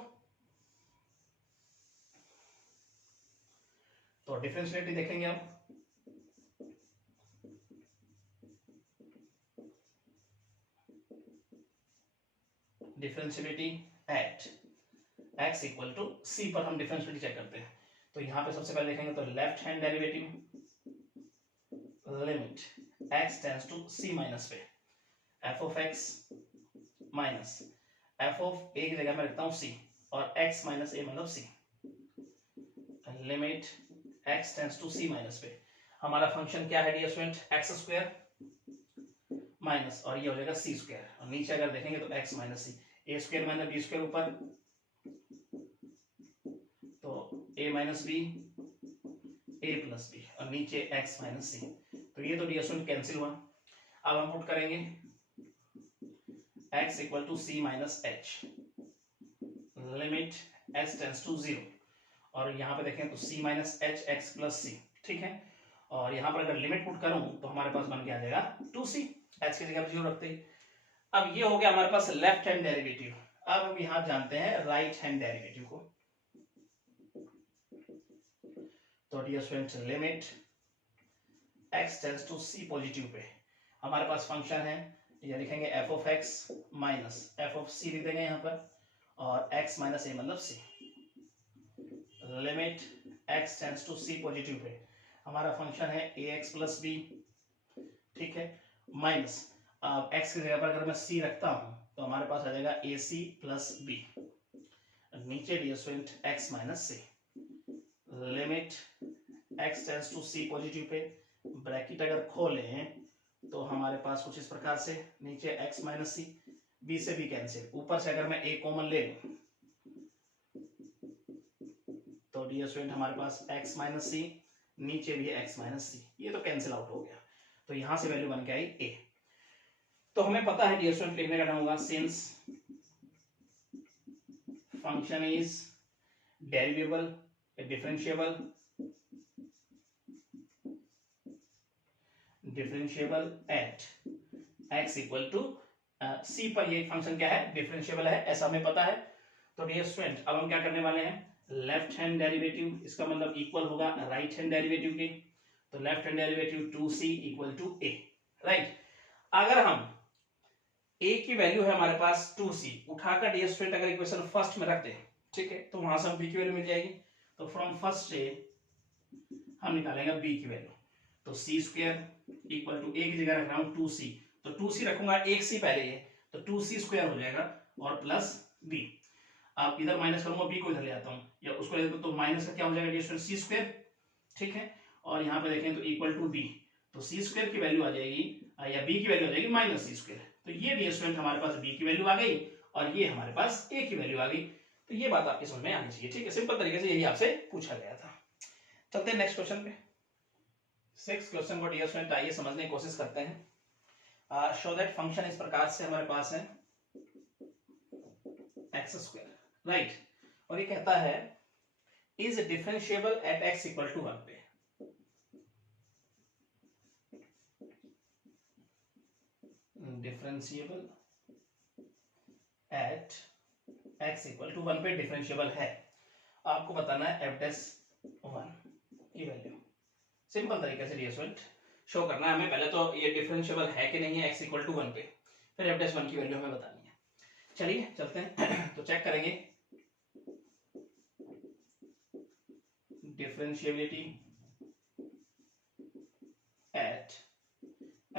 तो डिफरेंशिएबिलिटी देखेंगे अब। Differentiability at x equal to c पर हम डिफरेंशिएबिलिटी चेक करते हैं। तो यहां पे सबसे पहले देखेंगे तो left hand derivative limit x tends to c minus पे f of x minus f of a की जगह में रखता हूं c और x माइनस a मतलब c, limit x tends to c minus पे हमारा फंक्शन क्या है dear student x square minus और ये हो जाएगा c स्क्वायर, और नीचे अगर देखेंगे तो x minus c, a square minus b square ऊपर तो a minus b a plus b और नीचे x माइनस c। तो ये तो डियर स्टूडेंट कैंसिल हुआ। अब हम पुट करेंगे x equal to c minus h, limit s tends to 0, और यहाँ पे देखें तो c minus h x plus c, ठीक है। और यहाँ पर अगर लिमिट पुट करूं तो हमारे पास बन के आ जाएगा 2c, h की जगह पर 0 रखते ही। अब ये हो गया हमारे पास लेफ्ट हैंड डेरिवेटिव। अब हम यहाँ जानते हैं राइट हैंड डेरिवेटिव को। तो dear student, limit x tends to c positive पे हमारे पास फंक्शन है, ये लिखेंगे f of x minus f of c लिख देंगे यहाँ पर, और x माइनस a मतलब c। Limit x tends to c positive पे हमारा फंक्शन है ax प्लस b, ठीक है, माइनस x की जगह पर अगर मैं c रखता हूं तो हमारे पास आ जाएगा ac प्लस b, नीचे dear student x minus c। Limit x tends to c positive पे ब्रैकेट अगर खोलें तो हमारे पास कुछ इस प्रकार से, नीचे x माइनस सी, b से b कैंसिल, ऊपर से अगर मैं a कॉमन ले लूं तो डियर स्टूडेंट हमारे पास x माइनस सी, नीचे भी x माइनस सी, ये तो कैंसिल आउट हो गया, तो यहां से वैल्यू बन के आई a। तो हमें पता है डियर स्टूडेंट, लिखने का होगा since function is derivable differentiable at x equal to c पर ये फंक्शन क्या है, डिफरेंशिएबल है, ऐसा हमें पता है। तो डियर स्टूडेंट अब हम क्या करने वाले हैं, लेफ्ट हैंड डेरिवेटिव, इसका मतलब इक्वल होगा राइट हैंड डेरिवेटिव के। तो left hand derivative 2c equal to a, right. अगर हम a की वैल्यू है हमारे पास 2c, उठाकर डियर स्टूडेंट अगर इक्वेशन फर्स्ट में रखते हैं, ठीक है, तो वहां से हम b की वैल्यू मिल जाएगी। तो फ्रॉम फर्स्ट से हम निकालेंगे b की वैल्यू, तो c square equal to a की जगह रख रहा हूं 2c, तो 2c रखूंगा, एक c पहले है, तो 2c स्क्वायर हो जाएगा और प्लस b। अब इधर माइनस करूंगा, b को इधर ले आता हूं या उसको ले, तो माइनस का क्या हो जाएगा डियर स्टूडेंट, c स्क्वायर, ठीक है, और यहाँ पे देखें तो इक्वल टू b, तो c स्क्वायर की वैल्यू आ जाएगी या b की वैल्यू आ जाएगी माइनस c स्क्वायर। तो ये डियर स्टूडेंट हमारे पास b की वैल्यू आ गई और ये हमारे पास a की वैल्यू आ गई। तो ये बात आपके समझ में आनी चाहिए, ठीक है, सिंपल तरीके से यही आपसे पूछा गया था। चलते हैं नेक्स्ट क्वेश्चन पे। 6 क्वेश्चन को डियर स्टूडेंट आइए समझने की कोशिश करते हैं। शो दैट फंक्शन इस प्रकार से हमारे पास है एक्स स्क्वायर, राइट, और ये कहता है is differentiable at x equal to 1 पे। Differentiable at x equal to 1 पे डिफरेंशिएबल है, आपको बताना है f डैश 1 की वैल्यू। सिंपल तरीके से डियर स्टूडेंट शो करना है हमें, पहले तो ये डिफरेंशिएबल है कि नहीं है x इक्वल टू 1 पे, फिर f डैश 1 की वैल्यू हमें बतानी है। चलिए चलते हैं तो चेक करेंगे differentiability at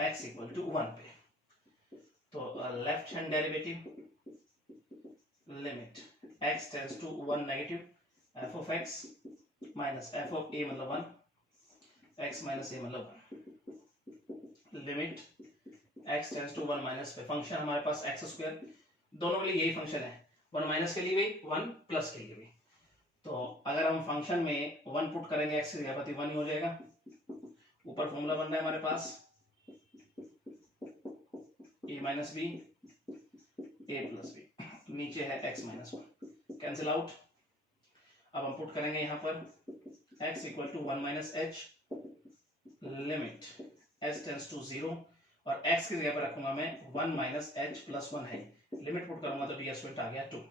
x equal to 1 पे। तो left hand derivative limit x tends to 1 negative f of x minus f of a मतलब 1, x माइनस a मतलब 1, limit x tends to 1 minus पे फंक्शन हमारे पास x स्क्वायर, दोनों के लिए यही फंक्शन है, 1 माइनस के लिए भी 1 प्लस के लिए भी। तो अगर हम फंक्शन में 1 पुट करेंगे x की जगह पर 1 ही हो जाएगा। ऊपर फॉर्मूला बन रहा है हमारे पास a minus b a plus b, नीचे है x माइनस 1, कैंसिल आउट। अब हम पुट करेंगे यहाँ पर x equal to 1 minus h, limit s tends to 0, और x की जगह पर रखूंगा मैं 1 माइनस h प्लस 1 है, लिमिट पुट करूंगा तो डियर स्टूडेंट आ गया 2।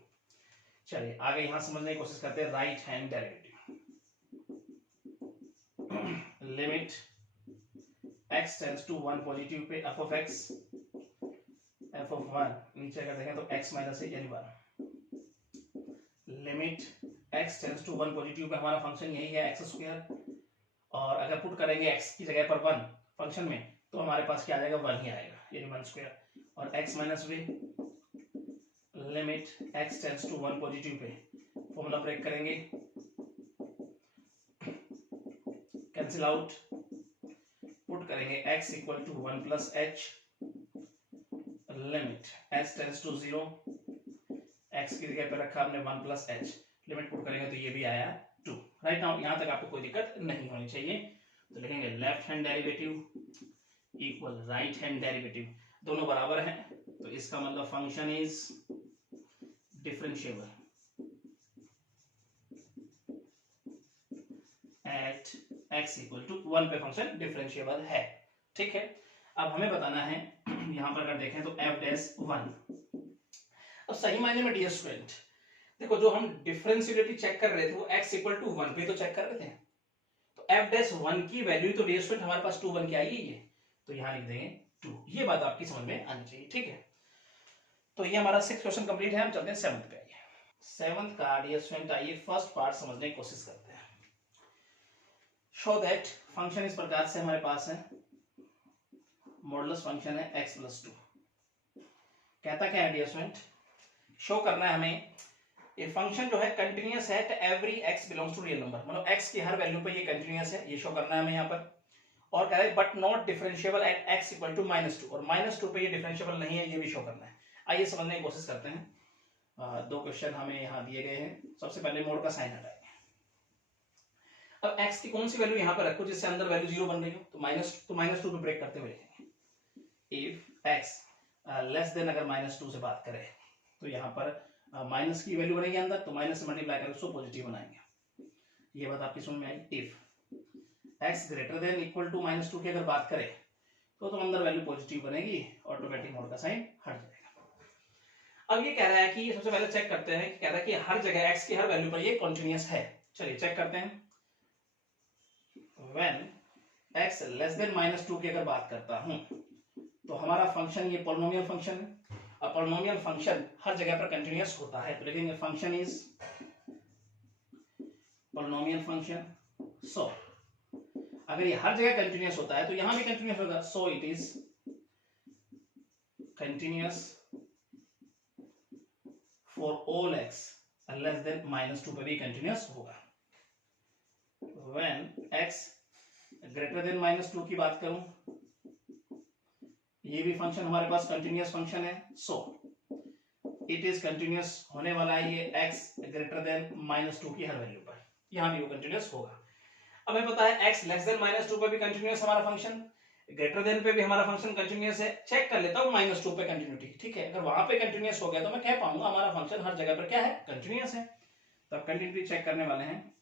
चलिए आगे यहां समझने की कोशिश करते हैं right hand derivative. Limit x tends to 1 positive पे f of x, f of 1 नीचे अगर देखें तो x माइनस a यानी 1, limit x tends to 1 positive पे हमारा फंक्शन यही है x स्क्वायर, और अगर पुट करेंगे x की जगह पर 1 फंक्शन में तो हमारे पास क्या आ जाएगा, 1 ही आएगा, यानी 1 स्क्वायर, और x minus b, limit x tends to 1 positive पे फॉर्मूला ब्रेक करेंगे, कैंसिल आउट, पुट करेंगे x equal to 1 plus h, limit s tends to 0, x की जगह पर रखा हमने 1 प्लस h, लिमिट पुट करेंगे तो ये भी आया 2। राइट नाउ यहां तक आपको कोई दिक्कत नहीं होनी चाहिए। तो लिखेंगे left hand derivative equal right hand derivative, दोनों बराबर हैं, तो इसका मतलब function is differentiable at x equal to 1 पे फंक्शन डिफरेंशिएबल है। ठीक है, अब हमें बताना है यहां पर अगर देखें तो f डैश 1। अब सही मायने में डियर स्टूडेंट देखो, जो हम डिफरेंशिएबिलिटी चेक कर रहे थे वो x इक्वल टू 1 पे तो चेक कर रहे थे, तो f डैश 1 की वैल्यू तो डियर स्टूडेंट हमारे पास 2 1 की आई है, तो यहां लिख देंगे 2। ये बात आपकी समझ में आनी चाहिए। ठीक है, तो ये हमारा 6th क्वेश्चन कंप्लीट है। हम चलते हैं 7th पे। आइए 7th का डियर स्टूडेंट आइए फर्स्ट पार्ट समझने की कोशिश करते हैं। शो दैट फंक्शन इस प्रकार से हमारे पास है, मॉडुलस फंक्शन है x प्लस 2। कहता क्या है डियर स्टूडेंट, शो करना है हमें ये फंक्शन जो है कंटिन्यूअस है at every x belongs to real number, मतलब x की हर वैल्यू पे ये कंटिन्यूअस है, ये शो करना है हमें यहाँ पर। और कह रहा है but not differentiable at x equal to -2, और -2 पे ये डिफरेंशिएबल नहीं है, ये भी शो करना है। आइए समझने की कोशिश करते हैं। दो क्वेश्चन हमें यहाँ दिए गए हैं। सबसे पहले मोड का साइन हटाएंगे। अब x की कौन सी वैल्यू यहाँ पर रखो जिससे अंदर वैल्यू 0 बन रही हो, तो -2 पे ब्रेक करते हुए लिखेंगे। इफ x लेस देन अगर -2 से बात करें तो यहाँ पर माइनस की वैल्यू बनेगी अंदर, तो माइनस से मल्टीप्लाई करके उसको पॉजिटिव बनाएंगे। ये बात आपकी समझ में आई। If x greater than equal to -2 की अगर बात करें तो अंदर वैल्यू पॉजिटिव बनेगी, ऑटोमेटिक मोड का साइन हट जाएगा। अब ये कह रहा है कि सबसे पहले चेक करते हैं, कह रहा है कि हर जगह x की हर वैल्यू पर ये कंटीन्यूअस है। चलिए चेक करते हैं। When x लेस देन -2 की अगर बात करता हूं तो हमारा फंक्शन ये पॉलिनोमियल फंक्शन है। अब पॉलिनोमियल फंक्शन हर जगह पर कंटीन्यूअस होता है, तो लिखेंगे फंक्शन इज पॉलिनोमियल फंक्शन। सो अगर ये हर जगह कंटीन्यूअस होता है तो यहां भी कंटीन्यूअस होगा, so it is continuous for all x less than -2 पे भी कंटीन्यूअस होगा। When x ग्रेटर देन -2 की बात करूं, ये भी फंक्शन हमारे पास कंटीन्यूअस फंक्शन है, सो इट इज कंटीन्यूअस होने वाला है ये x ग्रेटर देन -2 की हर वैल्यू पर, यहां भी वो कंटीन्यूअस होगा। अब हमें पता है x लेस देन -2 पे भी कंटीन्यूअस हमारा फंक्शन, ग्रेटर देन पे भी हमारा फंक्शन कंटीन्यूअस है। चेक कर लेता हूं -2 पे कंटिन्यूटी। ठीक है, अगर वहां पे कंटीन्यूअस हो गया तो मैं कह पाऊंगा हमारा फंक्शन हर जगह पर क्या है, कंटीन्यूअस है। तो अब कंटिन्यूटी चेक करने वाले हैं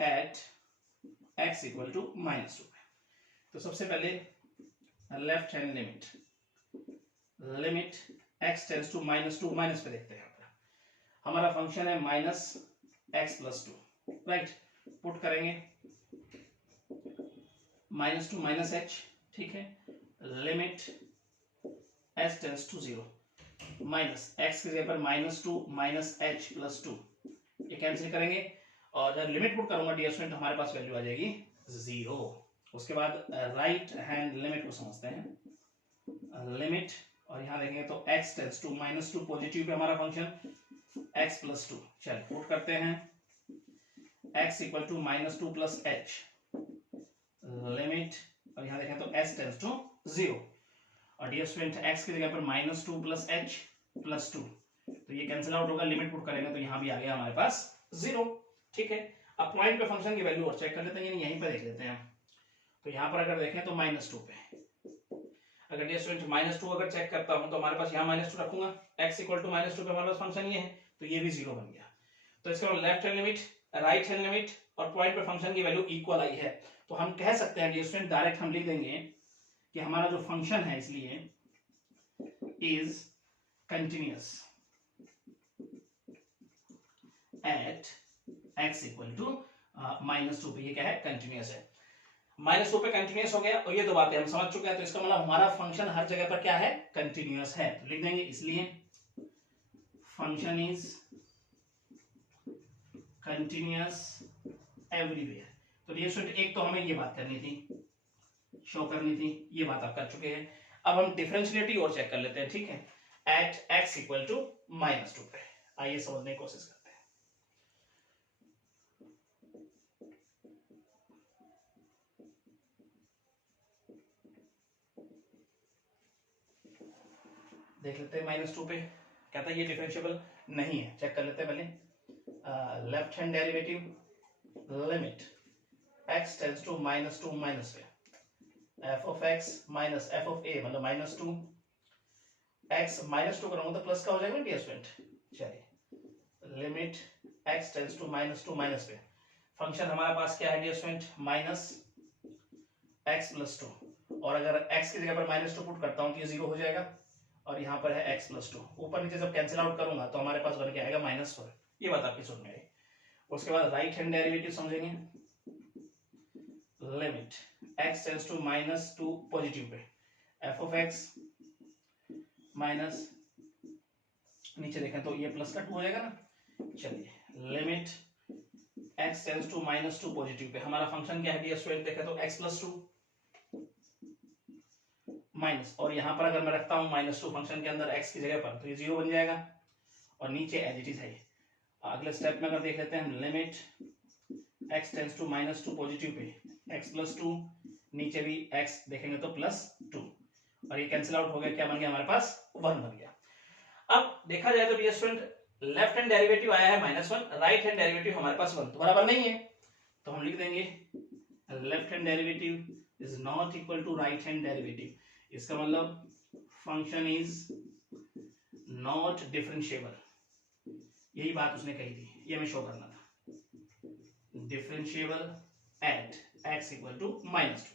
एट x इक्वल टू -2। तो सबसे पहले left hand limit x tends to -2 minus पे देखते हैं। यहाँ पर हमारा फंक्शन है -x प्लस 2, राइट। पुट करेंगे -2 - h, ठीक है। Limit s tends to 0 minus x की जगह पर -2 - h प्लस 2, ये कैंसिल करेंगे और जब लिमिट पुट करूंगा डियर स्टूडेंट हमारे पास वैल्यू आ जाएगी 0। उसके बाद राइट हैंड लिमिट को समझते हैं। लिमिट और यहां देखेंगे तो x टेंड्स टू -2 पॉजिटिव पे हमारा फंक्शन x प्लस 2। चलिए पुट करते हैं x equal to -2 plus h limit और यहां देखें तो s टेंड्स टू 0 और डियर स्टूडेंट x की जगह पर -2 प्लस h प्लस 2, तो ये कैंसिल आउट होगा। लिमिट पुट करेंगे तो यहां भी आ गया हमारे पास 0। ठीक है, अब पॉइंट पे फंक्शन की वैल्यू और चेक कर लेते हैं, यानी यहीं पे देख लेते हैं। तो यहां पर अगर देखें तो -2 पे अगर डियर स्टूडेंट -2 अगर चेक करता हूं तो हमारे पास यहाँ -2 रखूंगा, x इक्वल टू -2 पे हमारे पास फंक्शन ये है, तो ये भी 0 बन गया। तो इसके बाद left hand limit, right hand limit और पॉइंट पे फंक्शन की वैल्यू इक्वल आई है, तो हम कह सकते हैं डियर स्टूडेंट डायरेक्ट हम लिख देंगे कि हमारा जो फंक्शन है इसलिए is continuous at x equal to -2 पे, ये क्या है, कंटिन्यूअस है। -2 पे कंटिन्यूअस हो गया और ये दो बातें हम समझ चुके हैं, तो इसका मतलब हमारा फंक्शन हर जगह पर क्या है, कंटिन्यूअस है। तो लिख देंगे इसलिए फंक्शन इज कंटिन्यूअस एवरीवेयर। तो ये स्टूडेंट एक तो हमें ये बात करनी थी, शो करनी थी, ये बात आप कर चुके हैं। अब हम डिफरेंशिएबिलिटी और चेक कर लेते हैं, ठीक है, एट x इक्वल टू -2 पे। आइए समझने की कोशिश करते हैं। देख लेते हैं -2 पे कहता है ये डिफरेंशिएबल नहीं है, चेक कर लेते हैं पहले। Left hand derivative limit x tends to -2 minus पे f of x minus f of a मतलब -2 x -2 करूंगा तो प्लस का हो जाएगा डियर स्टूडेंट। चलिए limit x tends to -2 minus पे फंक्शन हमारे पास क्या है dear student, minus x plus two, और अगर x की जगह पर -2 पुट करता हूं तो ये 0 हो जाएगा, और यहाँ पर है x प्लस टू, ऊपर नीचे जब कैंसिल आउट करूंगा तो हमारे पास बन के आएगा -4। ये बात आपकी समझ में आई। उसके बाद राइट हैंड डेरिवेटिव समझेंगे, limit x tends to -2 positive पे, f ऑफ x माइनस, नीचे देखें तो ये प्लस का 2 हो जाएगा ना। चलिए limit x tends to -2 positive पे, हमारा फंक्शन क्या है डियर स्टूडेंट, देखें तो x प्लस टू माइनस, और यहां पर अगर मैं रखता हूं -2 फंक्शन के अंदर x की जगह पर तो ये 0 बन जाएगा, और नीचे एज इट इज है। अगले स्टेप में अगर देख लेते हैं, limit x tends to -2 positive पे, x प्लस टू, नीचे भी x देखेंगे तो +2, और ये कैंसिल आउट हो गया, क्या बन गया हमारे पास 1 बन गया। अब देखा जाए तो dear student left hand derivative आया है -1, राइट हैंड डेरिवेटिव हमारे पास 1 तो बराबर नहीं है, तो हम लिख देंगे left hand derivative is not equal to right hand derivative. इसका मतलब फंक्शन इज नॉट डिफरेंशिएबल, यही बात उसने कही थी, ये हमें शो करना था, differentiable at x equal to -2।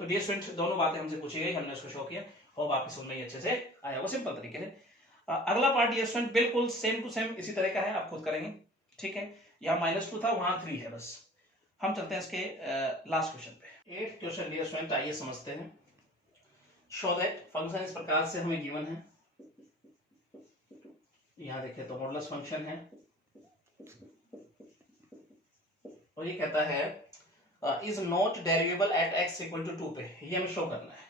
तो डियर स्टूडेंट दोनों बातें हमसे पूछी गई, हमने उसको शो किया, होप आपकी समझ में अच्छे से आया होगा सिंपल तरीके से। अगला पार्ट डियर स्टूडेंट बिल्कुल सेम टू सेम इसी तरह का है, आप खुद करेंगे, ठीक है। यहाँ -2 था, वहां 3 है, बस हम चलते हैं इसके लास्ट क्वेश्चन पे। 8th क्वेश्चन डियर स्टूडेंट, आइए समझते हैं। शो दैट फंक्शन इस प्रकार से हमें गिवन है, यहां देखिए तो मॉडुलस फंक्शन है, और ये कहता है is not derivable at x equal to 2 पे, ये हमें शो करना है।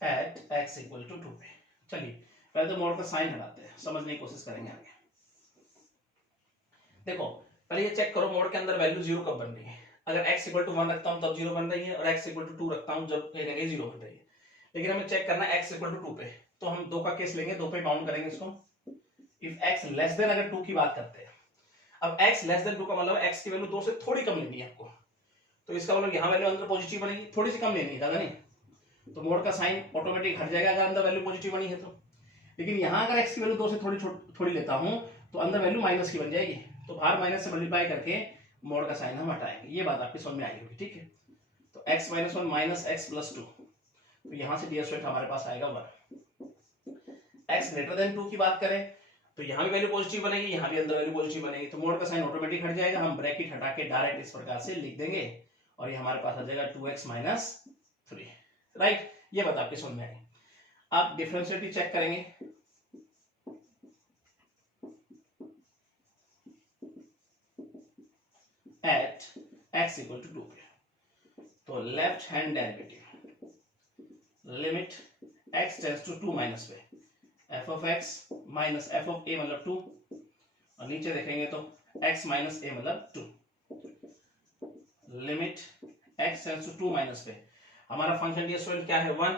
एट x इक्वल टू 2 पे, चलिए पहले तो मोड का साइन हटाते हैं, समझने की कोशिश करेंगे आगे। देखो पहले ये चेक करो मोड के अंदर वैल्यू 0 कब बन रही है, अगर x इक्वल टू 1 रखता हूं तब 0 बन रही है, और x इक्वल टू 2 रखता हूं जब कहेंगे 0 बन रही है। लेकिन हमें चेक करना है x इक्वल टू 2 पे, तो हम 2 का केस लेंगे, 2 पे काउंट करेंगे इसको। इफ x लेस देन, अगर 2 की बात करते हैं, अब x लेस देन 2 का मतलब x की वैल्यू 2 से थोड़ी कम लेनी है आपको, तो इसका मतलब यहाँ वैल्यू अंदर पॉजिटिव बनेगी, थोड़ी सी कम लेनी है, ज्यादा नहीं, तो मोड का साइन ऑटोमेटिक हट जाएगा अगर अंदर वैल्यू पॉजिटिव बनी है तो। लेकिन यहाँ अगर x की वैल्यू 2 से थोड़ी लेता हूं तो अंदर वैल्यू माइनस की बन जाएगी, तो बाहर माइनस से मल्टीप्लाई करके मोड का साइन हम हटाएंगे, ये बात आपकी समझ में आई होगी, ठीक है। तो x - 1 माइनस x प्लस 2, तो यहां से डियर स्टूडेंट हमारे पास आएगा 1। x ग्रेटर देन 2 की बात करें तो यहाँ भी वैल्यू पॉजिटिव बनेगी, यहाँ भी अंदर वैल्यू पॉजिटिव बनेगी, तो मोड का साइन ऑटोमेटिक हट जाएगा, हम ब्रैकेट हटा के डायरेक्ट इस प्रकार से लिख देंगे, और ये हमारे पास आ जाएगा 2x - 3, राइट। ये बात आपकी समझ में आई। आप डिफरेंशिएलिटी चेक करेंगे, एट x इक्वल टू 2 पे, तो left hand derivative limit x tends to 2 minus पे, f of x minus f of a मतलब 2, और नीचे देखेंगे तो x माइनस a मतलब 2, limit x tends to 2 minus पे, हमारा फंक्शन डियर स्टूडेंट क्या है 1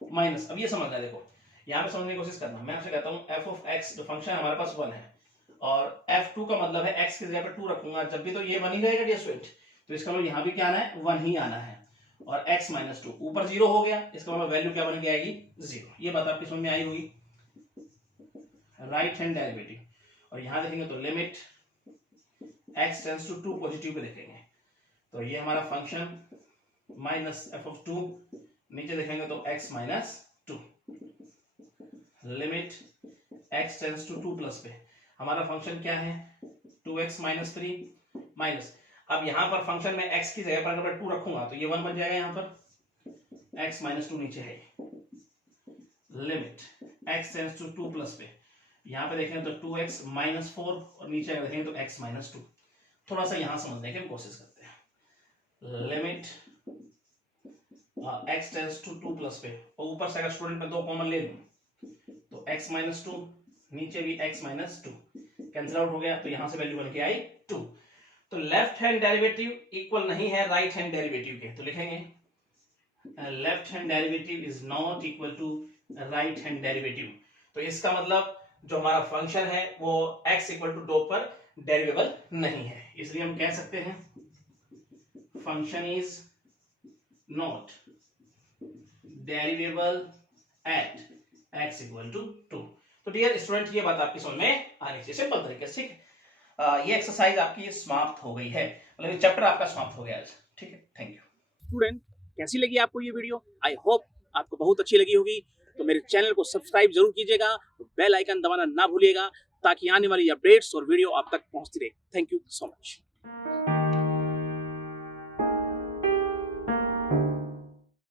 माइनस। अब ये समझना है, देखो यहाँ पे समझने की कोशिश करना, मैं आपसे कहता हूँ f ऑफ x जो फंक्शन है हमारे पास 1 है, और f2 का मतलब है x की जगह पर 2 रखूंगा, जब भी तो ये 1 ही रहेगा डियर स्टूडेंट, तो इसका मतलब यहाँ भी क्या आना है 1 ही आना है, और x माइनस 2 ऊपर 0 हो गया, इसका मतलब वैल्यू क्या बन के आएगी 0। ये बात आपकी समझ में आई होगी। राइट हैंड डेरिवेटिव, और यहाँ देखेंगे तो limit x tends to 2 positive पे देखेंगे, तो ये हमारा फंक्शन माइनस f ऑफ 2, नीचे देखेंगे तो x minus 2, limit x tends to 2 plus पे, हमारा फंक्शन क्या है 2x माइनस 3 माइनस, अब यहां पर फंक्शन में x की जगह पर अगर 2 रखूंगा तो ये 1 बन जाएगा, यहां पर x माइनस 2 नीचे है, limit x tends to 2 plus पे, यहां पे देखें तो 2x माइनस 4, और नीचे अगर देखें तो x माइनस 2। थोड़ा सा यहां समझने की हम कोशिश करते हैं, limit x tends to 2 plus पे, और ऊपर से अगर स्टूडेंट में 2 कॉमन ले लूं तो x माइनस 2, नीचे भी x माइनस 2, कैंसिल आउट हो गया, तो यहां से वैल्यू बन के आई 2। तो लेफ्ट हैंड डेरिवेटिव इक्वल नहीं है राइट हैंड डेरिवेटिव के, तो लिखेंगे left hand derivative is not equal to right hand derivative. तो इसका मतलब जो हमारा फंक्शन है वो x इक्वल टू 2 पर डेरिवेबल नहीं है, इसलिए हम कह सकते हैं function is not derivable at x equal to 2। तो डियर स्टूडेंट ये बात आपकी समझ में आनी चाहिए सिंपल तरीके से, ठीक है। ये एक्सरसाइज आपकी समाप्त हो गई है, मतलब ये चैप्टर आपका समाप्त हो गया आज, ठीक है। Thank you student. कैसी लगी आपको ये वीडियो? आई होप आपको बहुत अच्छी लगी होगी। तो मेरे चैनल को सब्सक्राइब जरूर कीजिएगा, बेल आइकन दबाना ना भूलिएगा, ताकि आने वाली अपडेट्स और वीडियो आप तक पहुंचती रहे। Thank you so much.